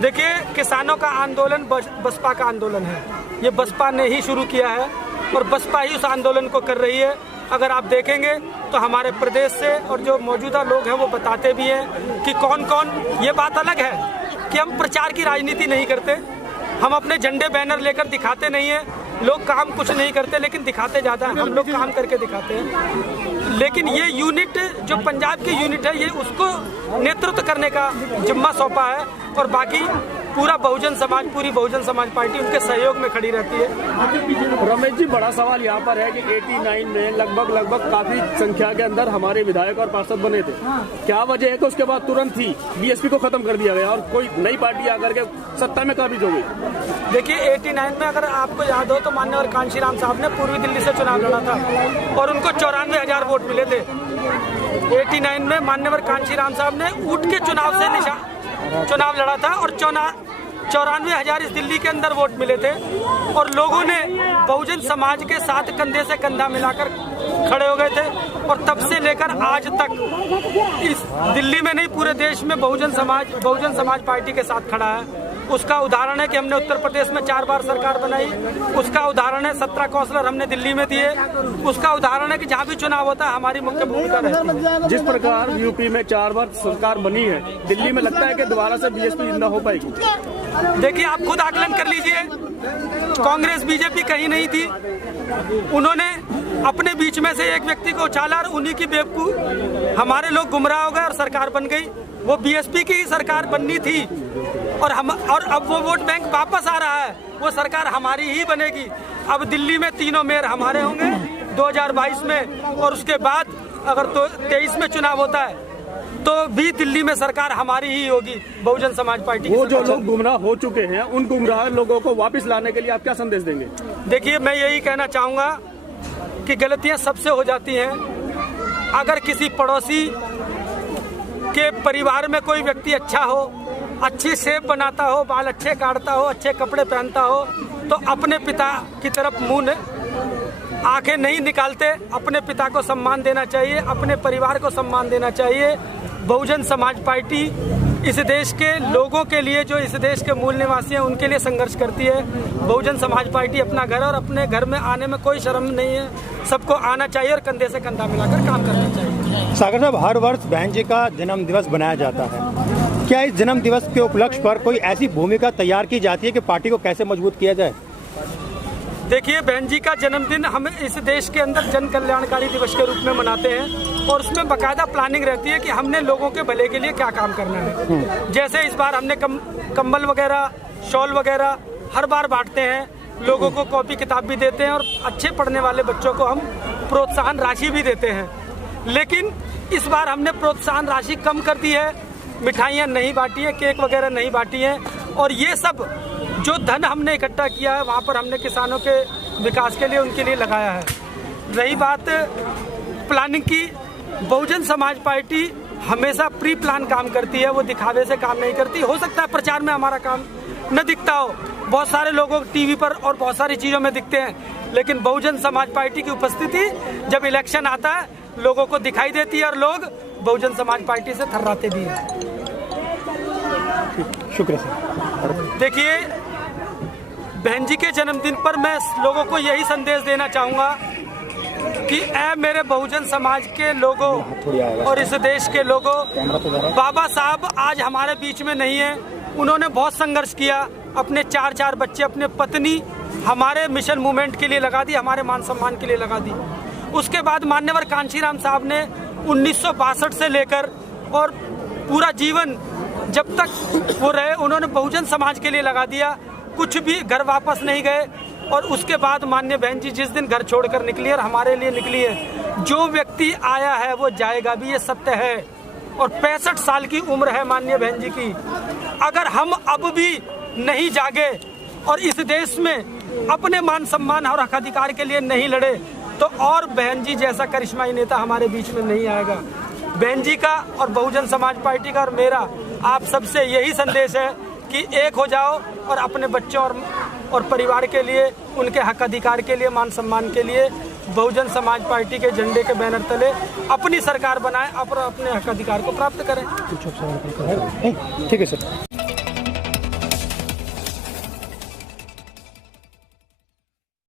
देखिए, किसानों का आंदोलन बसपा का आंदोलन है, ये बसपा ने ही शुरू किया है और बसपा ही उस आंदोलन को कर रही है। अगर आप देखेंगे तो हमारे प्रदेश से और जो मौजूदा लोग हैं वो बताते भी हैं कि कौन कौन। ये बात अलग है कि हम प्रचार की राजनीति नहीं करते, हम अपने झंडे बैनर लेकर दिखाते नहीं है, लोग काम कुछ नहीं करते लेकिन दिखाते ज़्यादा हैं, हम लोग काम करके दिखाते हैं। लेकिन ये यूनिट जो पंजाब की यूनिट है, ये उसको नेतृत्व करने का जिम्मा सौंपा है और बाकी पूरा बहुजन समाज, पूरी बहुजन समाज पार्टी उनके सहयोग में खड़ी रहती है। रमेश जी, बड़ा सवाल यहाँ पर है कि 89 में लगभग काफी संख्या के अंदर हमारे विधायक और पार्षद बने थे, क्या वजह है कि उसके बाद तुरंत ही बीएसपी को खत्म कर दिया गया और कोई नई पार्टी आकर के सत्ता में काबिज हो गई? देखिए, 89 में अगर आपको याद हो तो माननीय कांशीराम साहब ने पूर्वी दिल्ली से चुनाव लड़ा था और उनको 94,000 वोट मिले थे। 89 में माननीय कांशीराम साहब ने ऊँट के चुनाव से चुनाव लड़ा था और 94,000 इस दिल्ली के अंदर वोट मिले थे और लोगों ने बहुजन समाज के साथ कंधे से कंधा मिलाकर खड़े हो गए थे। और तब से लेकर आज तक इस दिल्ली में नहीं, पूरे देश में बहुजन समाज पार्टी के साथ खड़ा है। उसका उदाहरण है कि हमने उत्तर प्रदेश में 4 बार सरकार बनाई, उसका उदाहरण है 17 काउंसलर हमने दिल्ली में दिए, उसका उदाहरण है कि जहाँ भी चुनाव होता है हमारी मुख्य भूमिका रहती है। जिस प्रकार यूपी में 4 बार सरकार बनी है, दिल्ली में लगता है कि दोबारा से बीएसपी जिंदा हो पाएगी? देखिए, आप खुद आकलन कर लीजिए, कांग्रेस बीजेपी कहीं नहीं थी, उन्होंने अपने बीच में से एक व्यक्ति को उछाला और उन्हीं की बेवकूफ हमारे लोग गुमराह हो गए और सरकार बन गई। वो बीएसपी की ही सरकार बननी थी और अब वो वोट बैंक वापस आ रहा है, वो सरकार हमारी ही बनेगी। अब दिल्ली में 3 मेयर हमारे होंगे 2022 में और उसके बाद अगर 23 में चुनाव होता है तो भी दिल्ली में सरकार हमारी ही होगी, बहुजन समाज पार्टी। वो जो लोग गुमराह हो चुके हैं, उन गुमराह लोगों को वापस लाने के लिए आप क्या संदेश देंगे? देखिए, मैं यही कहना चाहूँगा कि गलतियाँ सबसे हो जाती हैं। अगर किसी पड़ोसी के परिवार में कोई व्यक्ति अच्छा हो, अच्छी शेप बनाता हो, बाल अच्छे काटता हो, अच्छे कपड़े पहनता हो, तो अपने पिता की तरफ मुंह आंखें नहीं निकालते, अपने पिता को सम्मान देना चाहिए, अपने परिवार को सम्मान देना चाहिए। बहुजन समाज पार्टी इस देश के लोगों के लिए, जो इस देश के मूल निवासी हैं, उनके लिए संघर्ष करती है। बहुजन समाज पार्टी अपना घर और अपने घर में आने में कोई शर्म नहीं है, सबको आना चाहिए और कंधे से कंधा मिलाकर काम करना चाहिए। सागर साहब, हर वर्ष बहन जी का जन्म दिवस बनाया जाता है, क्या इस जन्म दिवस के उपलक्ष्य पर कोई ऐसी भूमिका तैयार की जाती है कि पार्टी को कैसे मजबूत किया जाए? देखिए, बहन जी का जन्मदिन हम इस देश के अंदर जन कल्याणकारी दिवस के रूप में मनाते हैं और उसमें बाकायदा प्लानिंग रहती है कि हमने लोगों के भले के लिए क्या काम करना है। जैसे इस बार हमने कंबल वगैरह, शॉल वगैरह हर बार बांटते हैं, लोगों को कॉपी किताब भी देते हैं और अच्छे पढ़ने वाले बच्चों को हम प्रोत्साहन राशि भी देते हैं। लेकिन इस बार हमने प्रोत्साहन राशि कम कर दी है, मिठाइयाँ नहीं बांटी है, केक वगैरह नहीं बांटी है और ये सब जो धन हमने इकट्ठा किया है वहाँ पर हमने किसानों के विकास के लिए, उनके लिए लगाया है। रही बात प्लानिंग की, बहुजन समाज पार्टी हमेशा प्री प्लान काम करती है, वो दिखावे से काम नहीं करती। हो सकता है प्रचार में हमारा काम न दिखता हो, बहुत सारे लोगों टीवी पर और बहुत सारी चीज़ों में दिखते हैं, लेकिन बहुजन समाज पार्टी की उपस्थिति जब इलेक्शन आता है लोगों को दिखाई देती है और लोग बहुजन समाज पार्टी से थर्राते भी हैं। शुक्रिया सर। देखिए, बहन जी के जन्मदिन पर मैं लोगों को यही संदेश देना चाहूँगा कि ऐ मेरे बहुजन समाज के लोगों और इस देश के लोगों, बाबा साहब आज हमारे बीच में नहीं है। उन्होंने बहुत संघर्ष किया, अपने 4 बच्चे, अपने पत्नी हमारे मिशन मूवमेंट के लिए लगा दी, हमारे मान सम्मान के लिए लगा दी। उसके बाद मान्यवर कांशीराम साहब ने 1962 से लेकर और पूरा जीवन जब तक वो रहे उन्होंने बहुजन समाज के लिए लगा दिया, कुछ भी घर वापस नहीं गए। और उसके बाद माननीय बहन जी जिस दिन घर छोड़कर निकली और हमारे लिए निकली है, जो व्यक्ति आया है वो जाएगा भी, ये सत्य है। और 65 साल की उम्र है माननीय बहन जी की। अगर हम अब भी नहीं जागे और इस देश में अपने मान सम्मान और हक अधिकार के लिए नहीं लड़े तो और बहन जी जैसा करिश्माई नेता हमारे बीच में नहीं आएगा। बहन जी का और बहुजन समाज पार्टी का और मेरा आप सबसे यही संदेश है कि एक हो जाओ और अपने बच्चों और परिवार के लिए, उनके हक अधिकार के लिए, मान सम्मान के लिए बहुजन समाज पार्टी के झंडे के बैनर तले अपनी सरकार बनाएं और अपने हक अधिकार को प्राप्त करें। ठीक है सर।